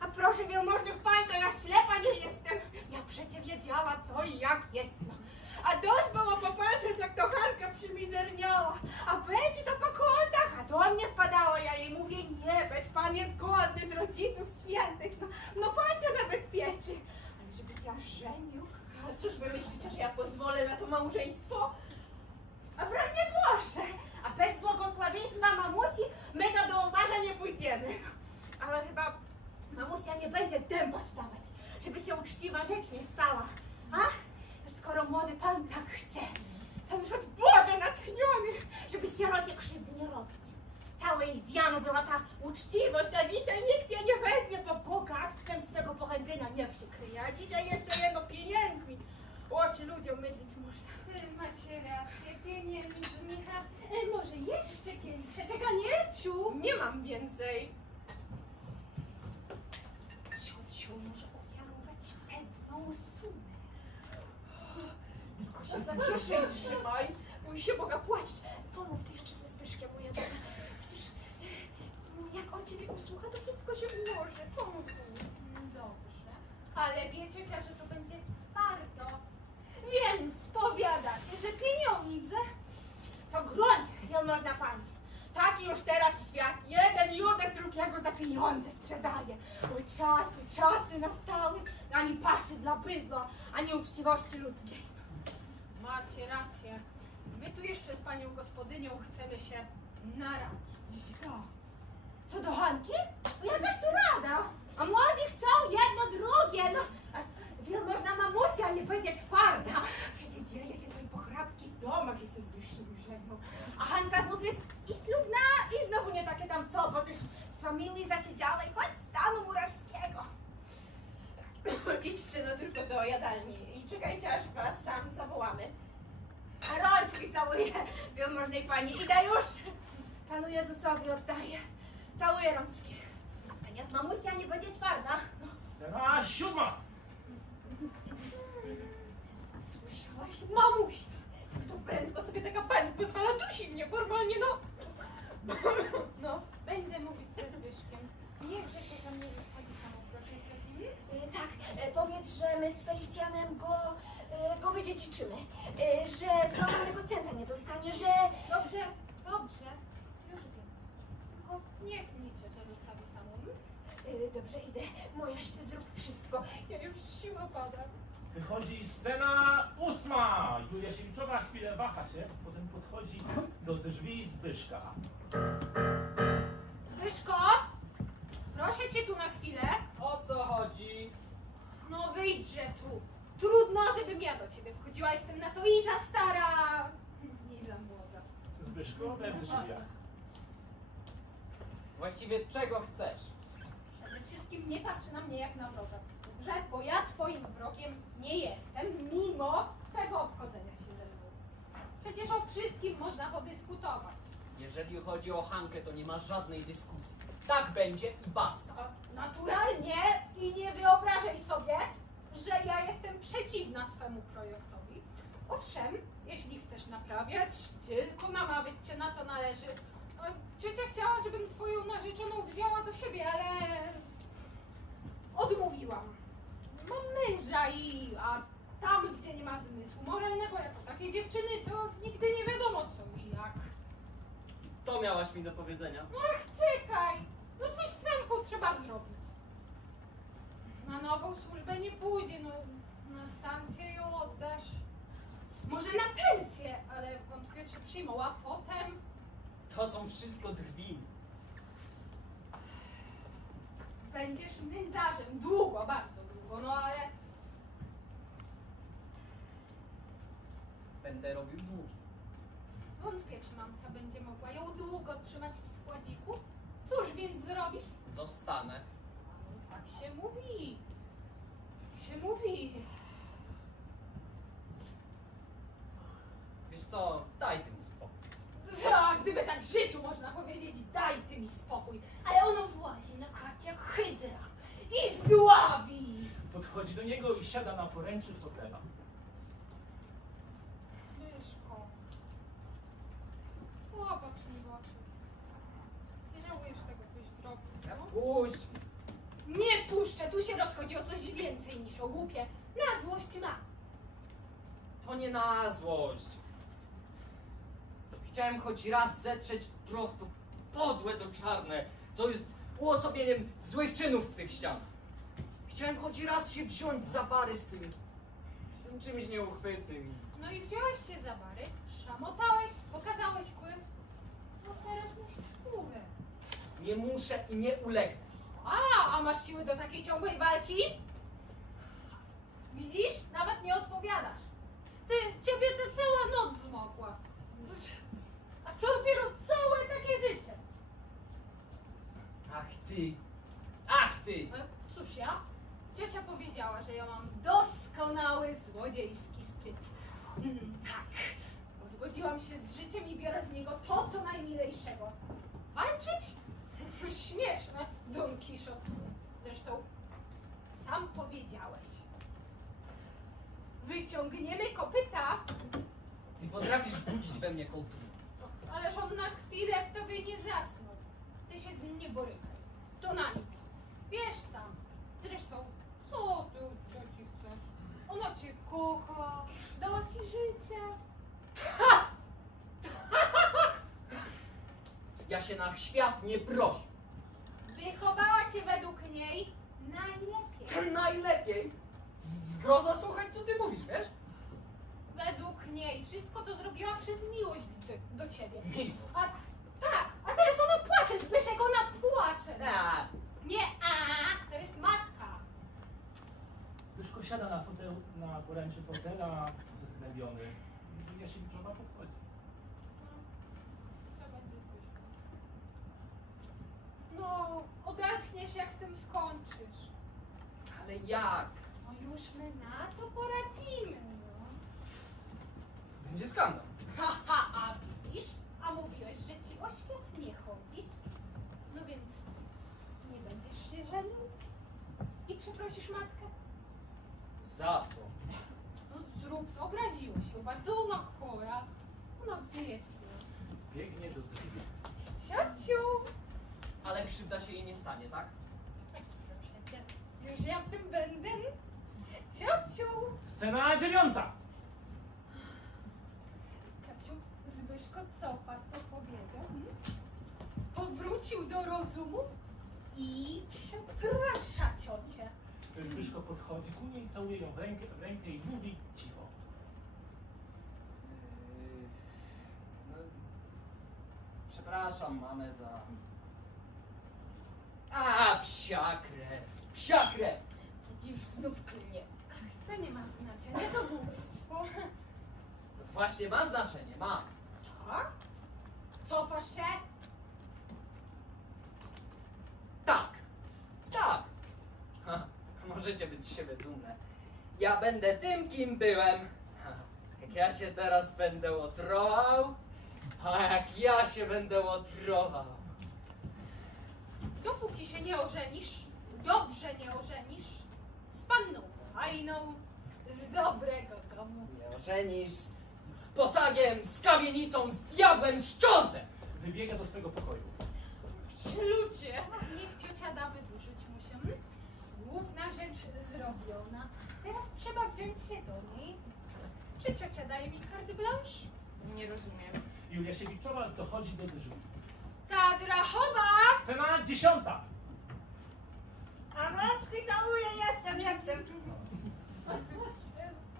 A proszę wielmożnych pań, to ja ślepa nie jestem. Ja przecie wiedziała co i jak jest. No. A dość było popatrzeć, jak to Hanka przymizerniała. A będzie to po kątach, a do mnie wpadała. Ja jej mówię, nie być, pan jest godny z rodziców świętych. No pan cię zabezpieczy. Ale żeby się żenił. A cóż wy myślicie, że ja pozwolę na to małżeństwo? A broń nie Boże. A bez błogosławieństwa mamusi my to do ołtarza nie pójdziemy. Ale chyba mamusia nie będzie dęba stawać, żeby się uczciwa rzecz nie stała. A? Skoro młody pan tak chce, to już od Boga natchniony, żeby sierocie krzywdy nie robić. Całe ich wiano była ta uczciwość, a dzisiaj nikt jej nie weźmie, bo bogactwem swego pochębienia nie przykryje. A dzisiaj jeszcze jedno pieniędzmi. Oczy ludziom mydlić można. Macie rację, pieniędzmicha. Może jeszcze kieliszeczek, a nie ciu? Nie mam więcej. Ciociu może ofiarować pewną sumę. Tylko się za kieszeń trzymaj, bo mi się Boga płacić. Pomów ty jeszcze ze Zbyszkiem, moja droga. Przecież jak on ciebie usłucha, to wszystko się ułoży. Pomów z nim. Dobrze, ale wie ciocia, że to będzie twardo. Więc powiadacie, że pieniądze. To grunt, wielmożna pani. Taki już teraz świat. Jeden Judasz drugiego za pieniądze sprzedaje. Oj, czasy nastały. Ani paszy dla bydła, ani uczciwości ludzkiej. Macie rację. My tu jeszcze z panią gospodynią chcemy się naradzić. Co do Hanki? No jakaż tu rada? A młodzi chcą jedno drugie, no. A wielmożna mamusia nie będzie twarda. Przecież dzieje się to i po hrabskich domach i się z wyższymi żenią. A Hanka znów jest i ślubna, i znowu nie takie tam co, bo też z familii zasiedziałej, choć stanu murarskiego. Idźcie no tylko do jadalni i czekajcie, aż was tam zawołamy. A rączki całuję wielmożnej pani. Idę już. Panu Jezusowi oddaję. Całuję rączki. A niech mamusia nie będzie twarda. No. Scena 7. Słyszałaś, mamuś? Kto prędko sobie taka pani pozwala, dusi mnie normalnie, no. No. Będę mówić ze Zbyszkiem. Niechże ciocia mnie zostawi samą, proszę, prawdziwie? Tak, powiedz, że my z Felicjanem go wydziedziczymy. Że złamanego centa nie dostanie, że... Dobrze, dobrze. Już wiem. Tylko niech mnie ciocia zostawi samą. Dobrze, idę. Mojaś, ty zrób wszystko. Ja już siła pada. Wychodzi scena 8. Julia Siewiczowa chwilę waha się, potem podchodzi do drzwi Zbyszka. Zbyszko! Proszę cię tu na chwilę. O co chodzi? No wyjdźże tu. Trudno, żebym ja do ciebie wchodziła. Jestem na to i za stara, i za młoda. Zbyszko we w drzwiach. Właściwie czego chcesz? Przede wszystkim nie patrz na mnie jak na wroga. Dobrze? Bo ja twoim wrogiem nie jestem, mimo twego obchodzenia się ze mną. Przecież o wszystkim można podyskutować. Jeżeli chodzi o Hankę, to nie ma żadnej dyskusji. Tak będzie i basta. Naturalnie i nie wyobrażaj sobie, że ja jestem przeciwna twemu projektowi. Owszem, jeśli chcesz naprawiać, tylko namawiać cię na to należy. No, ciocia chciała, żebym twoją narzeczoną wzięła do siebie, ale odmówiłam. Mam męża a tam, gdzie nie ma zmysłu moralnego jako takiej dziewczyny, to nigdy nie wiadomo co i jak. To miałaś mi do powiedzenia. Ach, czekaj! No coś z Franką trzeba zrobić. Na nową służbę nie pójdzie, no na stację ją oddasz. Może na pensję, ale wątpię, czy przyjmą, a potem... To są wszystko drwiny. Będziesz nędzarzem długo, bardzo długo, no ale... Będę robił długi. Wątpię, czy mamcia będzie mogła ją długo trzymać w składziku. Cóż więc zrobisz? Zostanę. No, tak się mówi. Tak się mówi. Wiesz co, daj ty mi spokój. Gdyby tak w życiu można powiedzieć, daj ty mi spokój. Ale ono włazi na kark jak hydra i zdławi. Podchodzi do niego i siada na poręczy fotela. Myszko, popatrz mi w oczy. Nie żałujesz tego, coś zrobić, no? Puść! Nie puszczę, tu się rozchodzi o coś więcej niż o głupie. Na złość ma. To nie na złość. Chciałem choć raz zetrzeć w proch to podłe, to czarne, co jest uosobieniem złych czynów w tych ścianach. Chciałem choć raz się wziąć za bary z tym czymś nieuchwytnym. No i wziąłeś się za bary, szamotałeś, pokazałeś kły. No teraz musisz kurę. Nie muszę i nie ulegnę. A masz siły do takiej ciągłej walki? Widzisz? Nawet nie odpowiadasz. Ciebie to cała noc zmokła. A co dopiero całe takie życie? Ach ty! Ach ty! Cóż ja? Ciocia powiedziała, że ja mam doskonały złodziejski spryt. Tak. Zgodziłam się z życiem i biorę z niego to, co najmilejszego. Walczyć? Śmieszne, Don Kiszot. Zresztą sam powiedziałeś. Wyciągniemy kopyta, Ty potrafisz budzić we mnie kulturę. ależ on na chwilę w tobie nie zasnął. Ty się z nim nie borykaj. To na nic. Wiesz sam. Zresztą, co ty od cioci chcesz? Ona cię kocha, dała ci życie. Ja się na świat nie proszę. Wychowała cię według niej najlepiej. Najlepiej! Zgroza słuchać, co ty mówisz, wiesz? Według niej. Wszystko to zrobiła przez miłość do ciebie. Miło. A tak, a teraz ona płacze, Zbyszek, ona płacze. A, Nie, to jest matka. Zbyszko siada na fotel, na poręczy fotela, zgnębiony. Julia się Wiczowa podchodzi. Co będzie Zbyszku? No, odetchniesz jak z tym skończysz. ale jak? No już my na to poradzimy, no. Będzie skandal. A widzisz? A mówiłeś, że ci o świat nie chodzi. No więc nie będziesz się żenił? I przeprosisz matkę? Za co? No zrób to, obraziłeś ją bardzo, ona chora. Ona biedna. Biegnie do drzwi. Ciociu! Ale krzywda się jej nie stanie, tak? Ach, proszę cię, już ja w tym będę? Ciociu! Scena 9. Ciociu, Zbyszko cofa, co powiedział? Powrócił do rozumu i przeprasza ciocię. Zbyszko podchodzi ku niej, całuje ją w rękę i mówi cicho. No, przepraszam mamę za... A, psia krew! Psia krew! Widzisz, znów klnie. Ach, to nie ma znaczenia, to głupstwo. Właśnie ma znaczenie, ma. Tak? Cofasz się? Tak, tak. Ha, możecie być z siebie dumne. Ja będę tym, kim byłem. Ha, jak ja się teraz będę otrował, a jak ja się będę otrował. Dopóki się nie ożenisz, dobrze nie ożenisz, z panną fajną, z dobrego domu. Nie ożenisz z posagiem, z kamienicą, z diabłem, z czortem. Wybiega do swego pokoju. Ludzie! Niech ciocia da wydłużyć mu się. Główna rzecz zrobiona. Teraz trzeba wziąć się do niej. Czy ciocia daje mi carte blanche? Nie rozumiem. Julia Siewiczowa dochodzi do drzwi. Ta drachowa! Scena 10. A rączki całuję, jestem.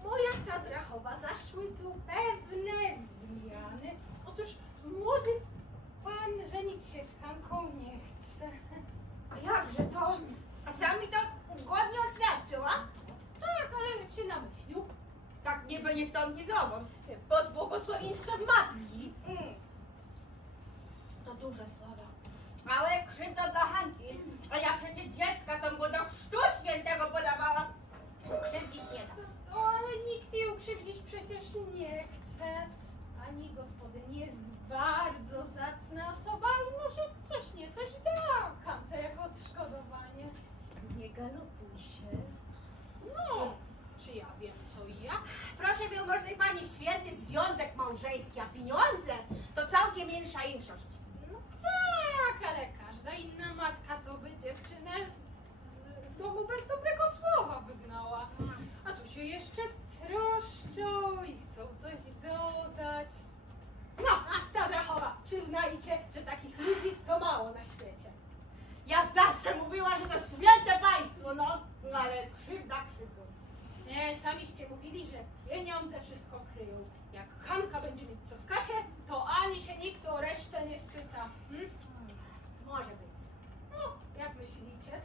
Moja tadrachowa, zaszły tu pewne zmiany. Otóż młody pan żenić się z Hanką nie chce. A jakże to? A sam mi to godnie oświadczyła? Tak, ale się namyślił. Tak niby ni stąd, ni zowąd. Pod błogosławieństwem matki. To duże słowa. Ale krzywda dla Hanki. A ja przecież dziecka tą go do chrztu świętego podawała. Krzywdzić nie da. O, ale nikt jej ukrzywdzić przecież nie chce. Ani gospodyń jest bardzo zacna osoba. Może coś da Hance jako odszkodowanie. Nie galopuj się. No, czy ja wiem co i jak? Proszę wielmożnej pani, święty związek małżeński, a pieniądze to całkiem insza inszość. No tak, ale każda inna matka to by dziewczynę z domu bez dobrego słowa wygnała. A tu się jeszcze troszczą i chcą coś dodać. No, ta drachowa, przyznajcie, że takich ludzi to mało na świecie. Ja zawsze mówiła, że to święte państwo, no. Ale krzywda krzywdą. Nie, samiście mówili, że pieniądze wszystko kryją. Jak Hanka będzie mieć co w kasie, to ani się nikt o resztę nie spyta. Może być. No, jak myślicie?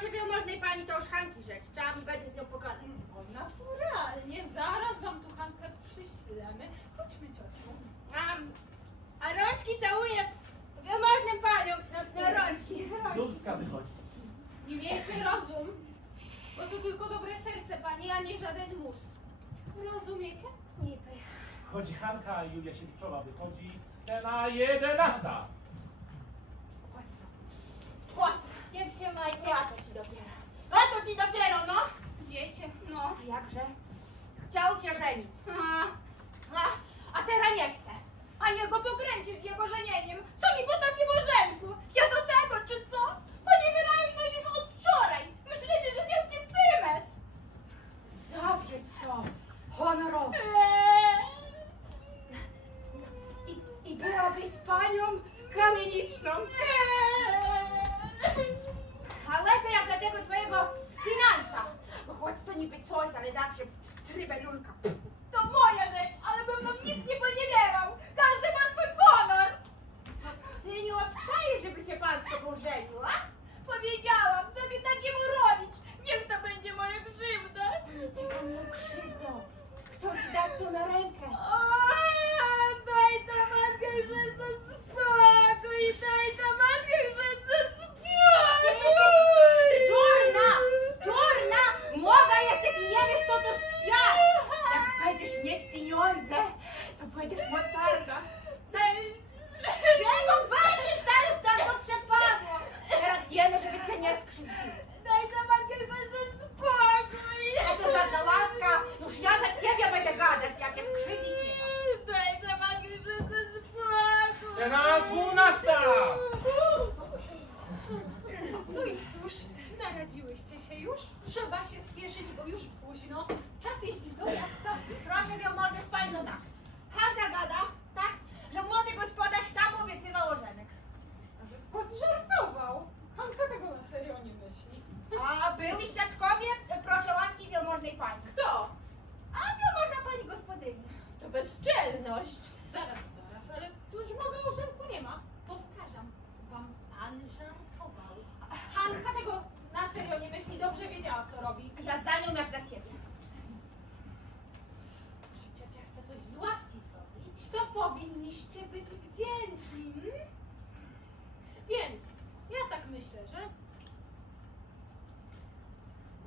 proszę wielmożnej pani, to już Hanki rzecz. Trzeba mi będzie z nią pogadać. O, naturalnie, zaraz wam tu Hankę przyślemy. Chodźmy, ciociu. A rączki całuję wielmożnym paniom na rączki. Durska wychodzi. Nie miejcie rozum, bo to tylko dobre serce pani, a nie żaden mus. Rozumiecie? Niby. Wchodzi Hanka, a Julia Siewiczowa wychodzi. Scena 11. Chodź tu. Chodź. Jak się macie? A to ci dopiero. A to ci dopiero, no. Wiecie? No. A jakże? Chciał się żenić. A teraz nie chce. A niech go pokręci z jego żenieniem. Co mi po takim ożenku? Ja do tego, czy co? Poniewierają mnie już od wczoraj. Myśleli, że wielki cymes. Zawrzeć to. Honorowo. I byłabyś z panią kamieniczną. A lepiej jak dla tego twojego finansa. Bo choć to niby coś, ale zawsze trybelulka. To moja rzecz, ale bym nam nikt nie poniewierał. Każdy ma swój honor. Ty nie obstajesz, żeby się pan z tobą żenił, a? Powiedziałam, co mi takiemu robić. Niech to będzie moja krzywda. Ci pan nie krzywdzą. Chcą ci dać co na rękę. Daj to matkę, że to spokój. Daj to matkę, że to spokój. Durna! Durna! Młoda jesteś i nie wiesz, co to świat. Jak będziesz mieć pieniądze, to będziesz mocarna. Czego będziesz? Teraz tam to przepadło. Teraz jeno, żeby cię nie skrzywdził. Daj to matkę, że to spokój. To żadna łaska. Już ja za ciebie będę gadać, ja cię skrzywdzić nie mam. Daj to matkę, że to spokój. Scena 12. No i cóż, naradziłyście się już? Trzeba się spieszyć, bo już późno. Czas iść do miasta. Proszę wielmożnych pań, no tak. Hanka gada, tak, że młody gospodarz sam obiecywał ożenek. Podżartował. Hanka tego na serio nie myśli. A byli świadkowie, proszę łaski wielmożnej pani. Kto? A wielmożna pani gospodyni. To bezczelność. Zaraz, ale tu już mowy o żarku nie ma. Powtarzam, wam pan żartował. Hanka tego na serio nie myśli, dobrze wiedziała, co robi. Ja za nią jak za siebie. Że ciocia chce coś z łaski zrobić, to powinniście być wdzięczni. Więc ja tak myślę, że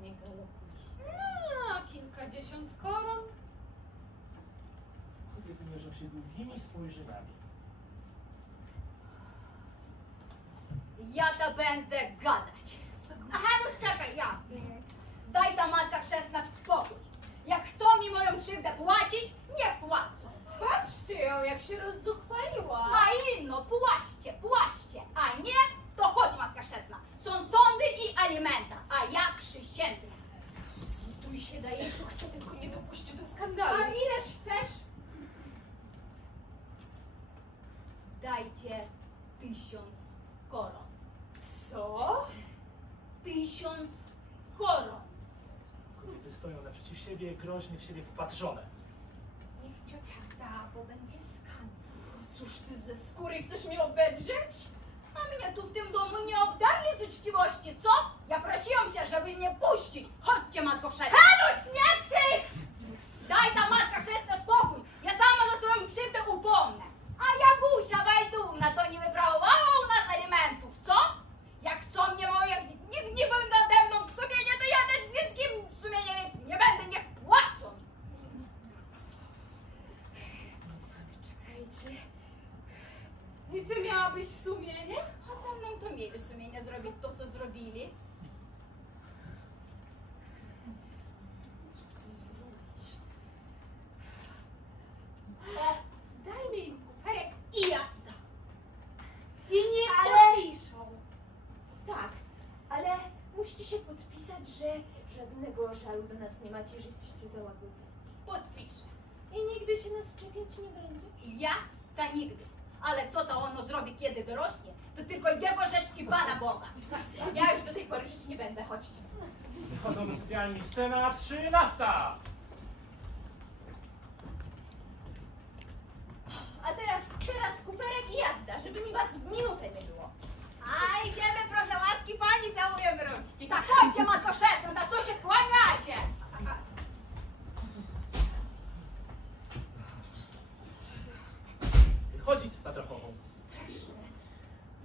Nie galopuj się. kilkadziesiąt koron. Kobiety mierzą się długimi spojrzeniami. Ja to będę gadać. Aha, no czekaj, ja. Daj ta matka chrzestna w spokój. Jak chcą mi moją krzywdę płacić, niech płacą. Patrzcie ją, jak się rozzuchwaliła. A inno, płaćcie. A nie, to chodź matka chrzestna. Są sądy i alimenta, a ja przysięgam. Zlituj się, daj jej co chce, tylko nie dopuść do A skandalu. ileż chcesz? Dajcie 1000 koron. Co? 1000 koron. Kobiety stoją naprzeciw siebie, groźnie w siebie wpatrzone. Niech ciocia da, bo będzie skandal. Cóż ty ze skóry chcesz mnie obedrzeć? A mnie tu w tym domu nie obdarli z uczciwości, co? Ja prosiłam cię, żeby mnie puścić. Chodźcie, matko chrzestna. Hanuś, nie krzycz! Daj ta matka chrzestna spokój. Ja sama za swoją krzywdę upomnę. A Jagusia Wajdumna to nie wyprawowała u nas alimentów, co? Jak chcą mnie moje, nie będą nade mną w sumienie, to ja też dzieckiem sumienie mieć nie będę, niech płacą. Czekajcie. I ty miałabyś sumienie? A ze mną to mieli sumienie zrobić to, co zrobili. Co zrobić? O, dajmy im kuferek i jazda. I nie Ale- podpiszą. Tak, ale musicie się podpisać, że żadnego żalu do nas nie macie, że jesteście załagodzeni. Podpiszę. I nigdy się nas czepiać nie będzie. Ja ta nigdy. Ale co to ono zrobi, kiedy dorośnie, to tylko jego rzecz i Pana Boga. Ja już do tej pory żyć nie będę, chodźcie. Wychodzą do sypialni. Scena 13. A teraz kuferek i jazda, żeby mi was w minutę nie było. A idziemy, proszę łaski pani, całujemy rączki. Tak, chodźcie, matko szesna, na co się kłaniacie? Chodzi na trochę. Straszne.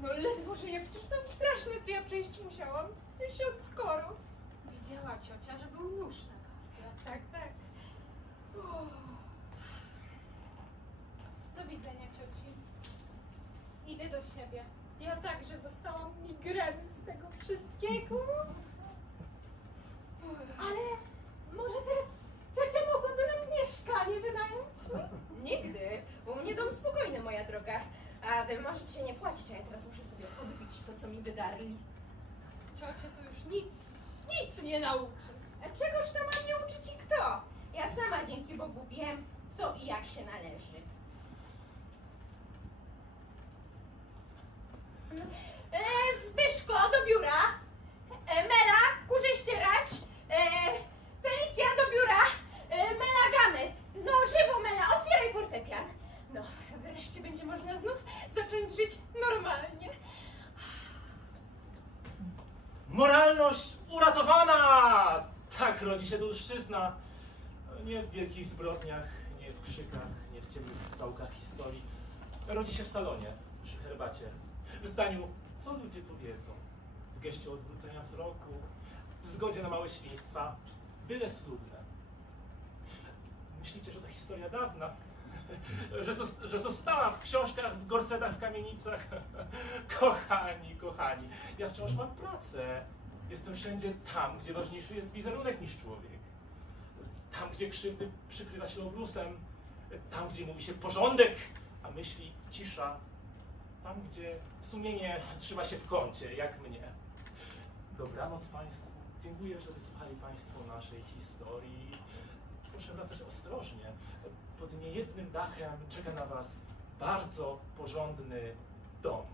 No ledwo żyję, przecież to straszne, co ja przejść musiałam. 1000 koron. Widziała ciocia, że był nóż na kartę. Tak, tak. Do widzenia, cioci. Idę do siebie. Ja także dostałam migreny z tego wszystkiego. Ale może teraz ciocia mogłaby nam mieszkanie wynająć? Nigdy. U mnie dom spokojny, moja droga. A wy możecie nie płacić, a ja teraz muszę sobie odbić to, co mi wydarli. Ciocia to już nic nie nauczy. A czegoż to ma mnie uczyć i kto? Ja sama dzięki Bogu wiem, co i jak się należy. Zbyszko, do biura. Mela, kurze ścierać. Felicja, do biura. Mela, gamy. No, żywo, Mela, otwieraj fortepian. No, wreszcie będzie można znów zacząć żyć normalnie. Moralność uratowana! Tak rodzi się dulszczyzna. Nie w wielkich zbrodniach, nie w krzykach, nie w ciemnych wałkach historii. Rodzi się w salonie, przy herbacie. W zdaniu, co ludzie powiedzą. W geście odwrócenia wzroku, w zgodzie na małe świństwa, byle schludne. Myślicie, że to historia dawna? Że została w książkach, w gorsetach, w kamienicach? Kochani, kochani, ja wciąż mam pracę. Jestem wszędzie tam, gdzie ważniejszy jest wizerunek niż człowiek. Tam, gdzie krzywdy przykrywa się obrusem. Tam, gdzie mówi się porządek, a myśli cisza. Tam, gdzie sumienie trzyma się w kącie, jak mnie. Dobranoc Państwu. Dziękuję, że wysłuchali Państwo naszej historii. Proszę wracać ostrożnie. Pod niejednym dachem czeka na Was bardzo porządny dom.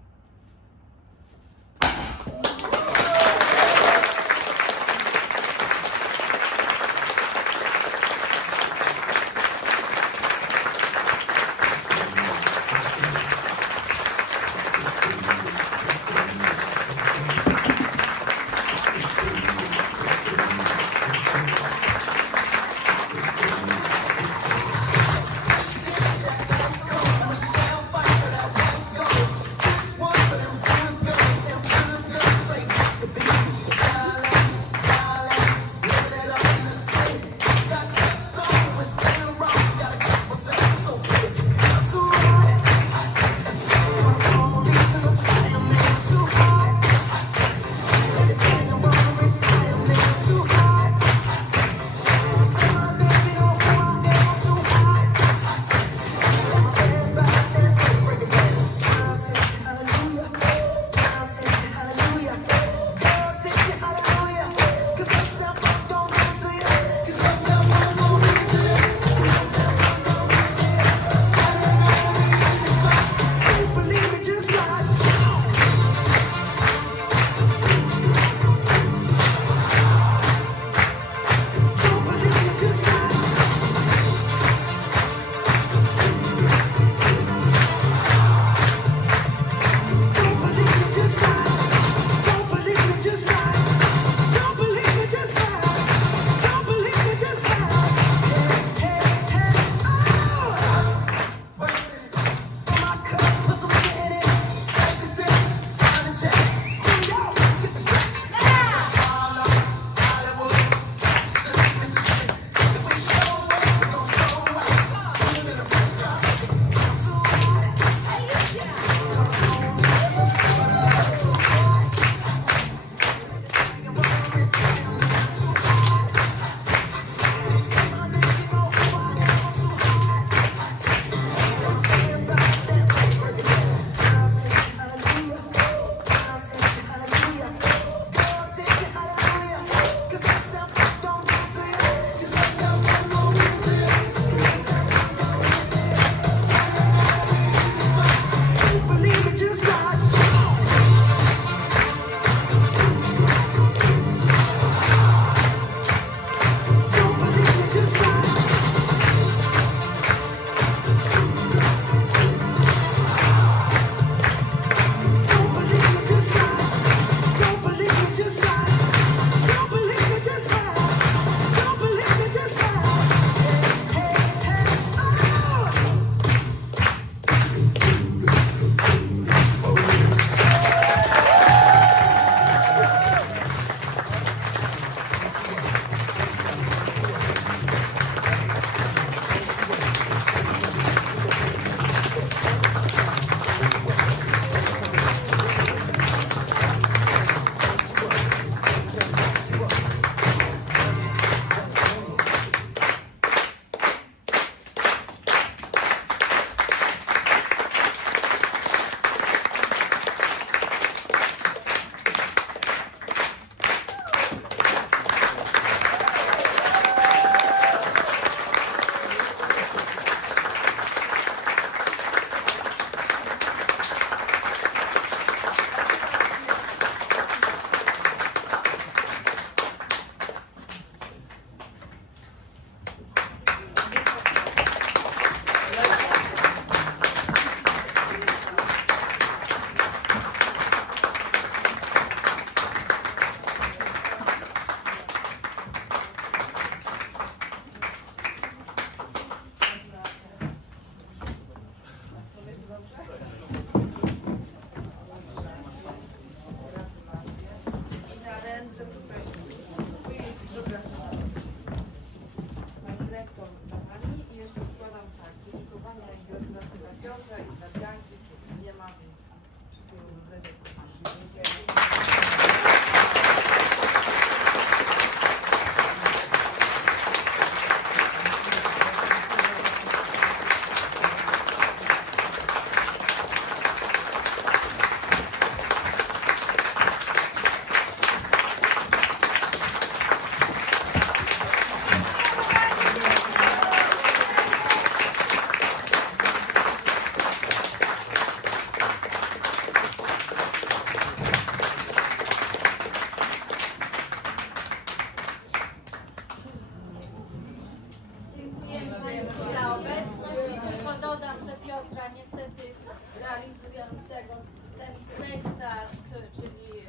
montaż, czyli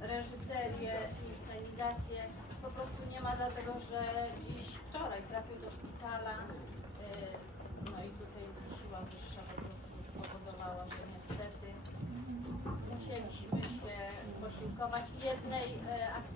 reżyserię i scenizację po prostu nie ma, dlatego że wczoraj trafił do szpitala. No i tutaj siła wyższa po prostu spowodowała, że niestety musieliśmy się posiłkować jednej aktorki.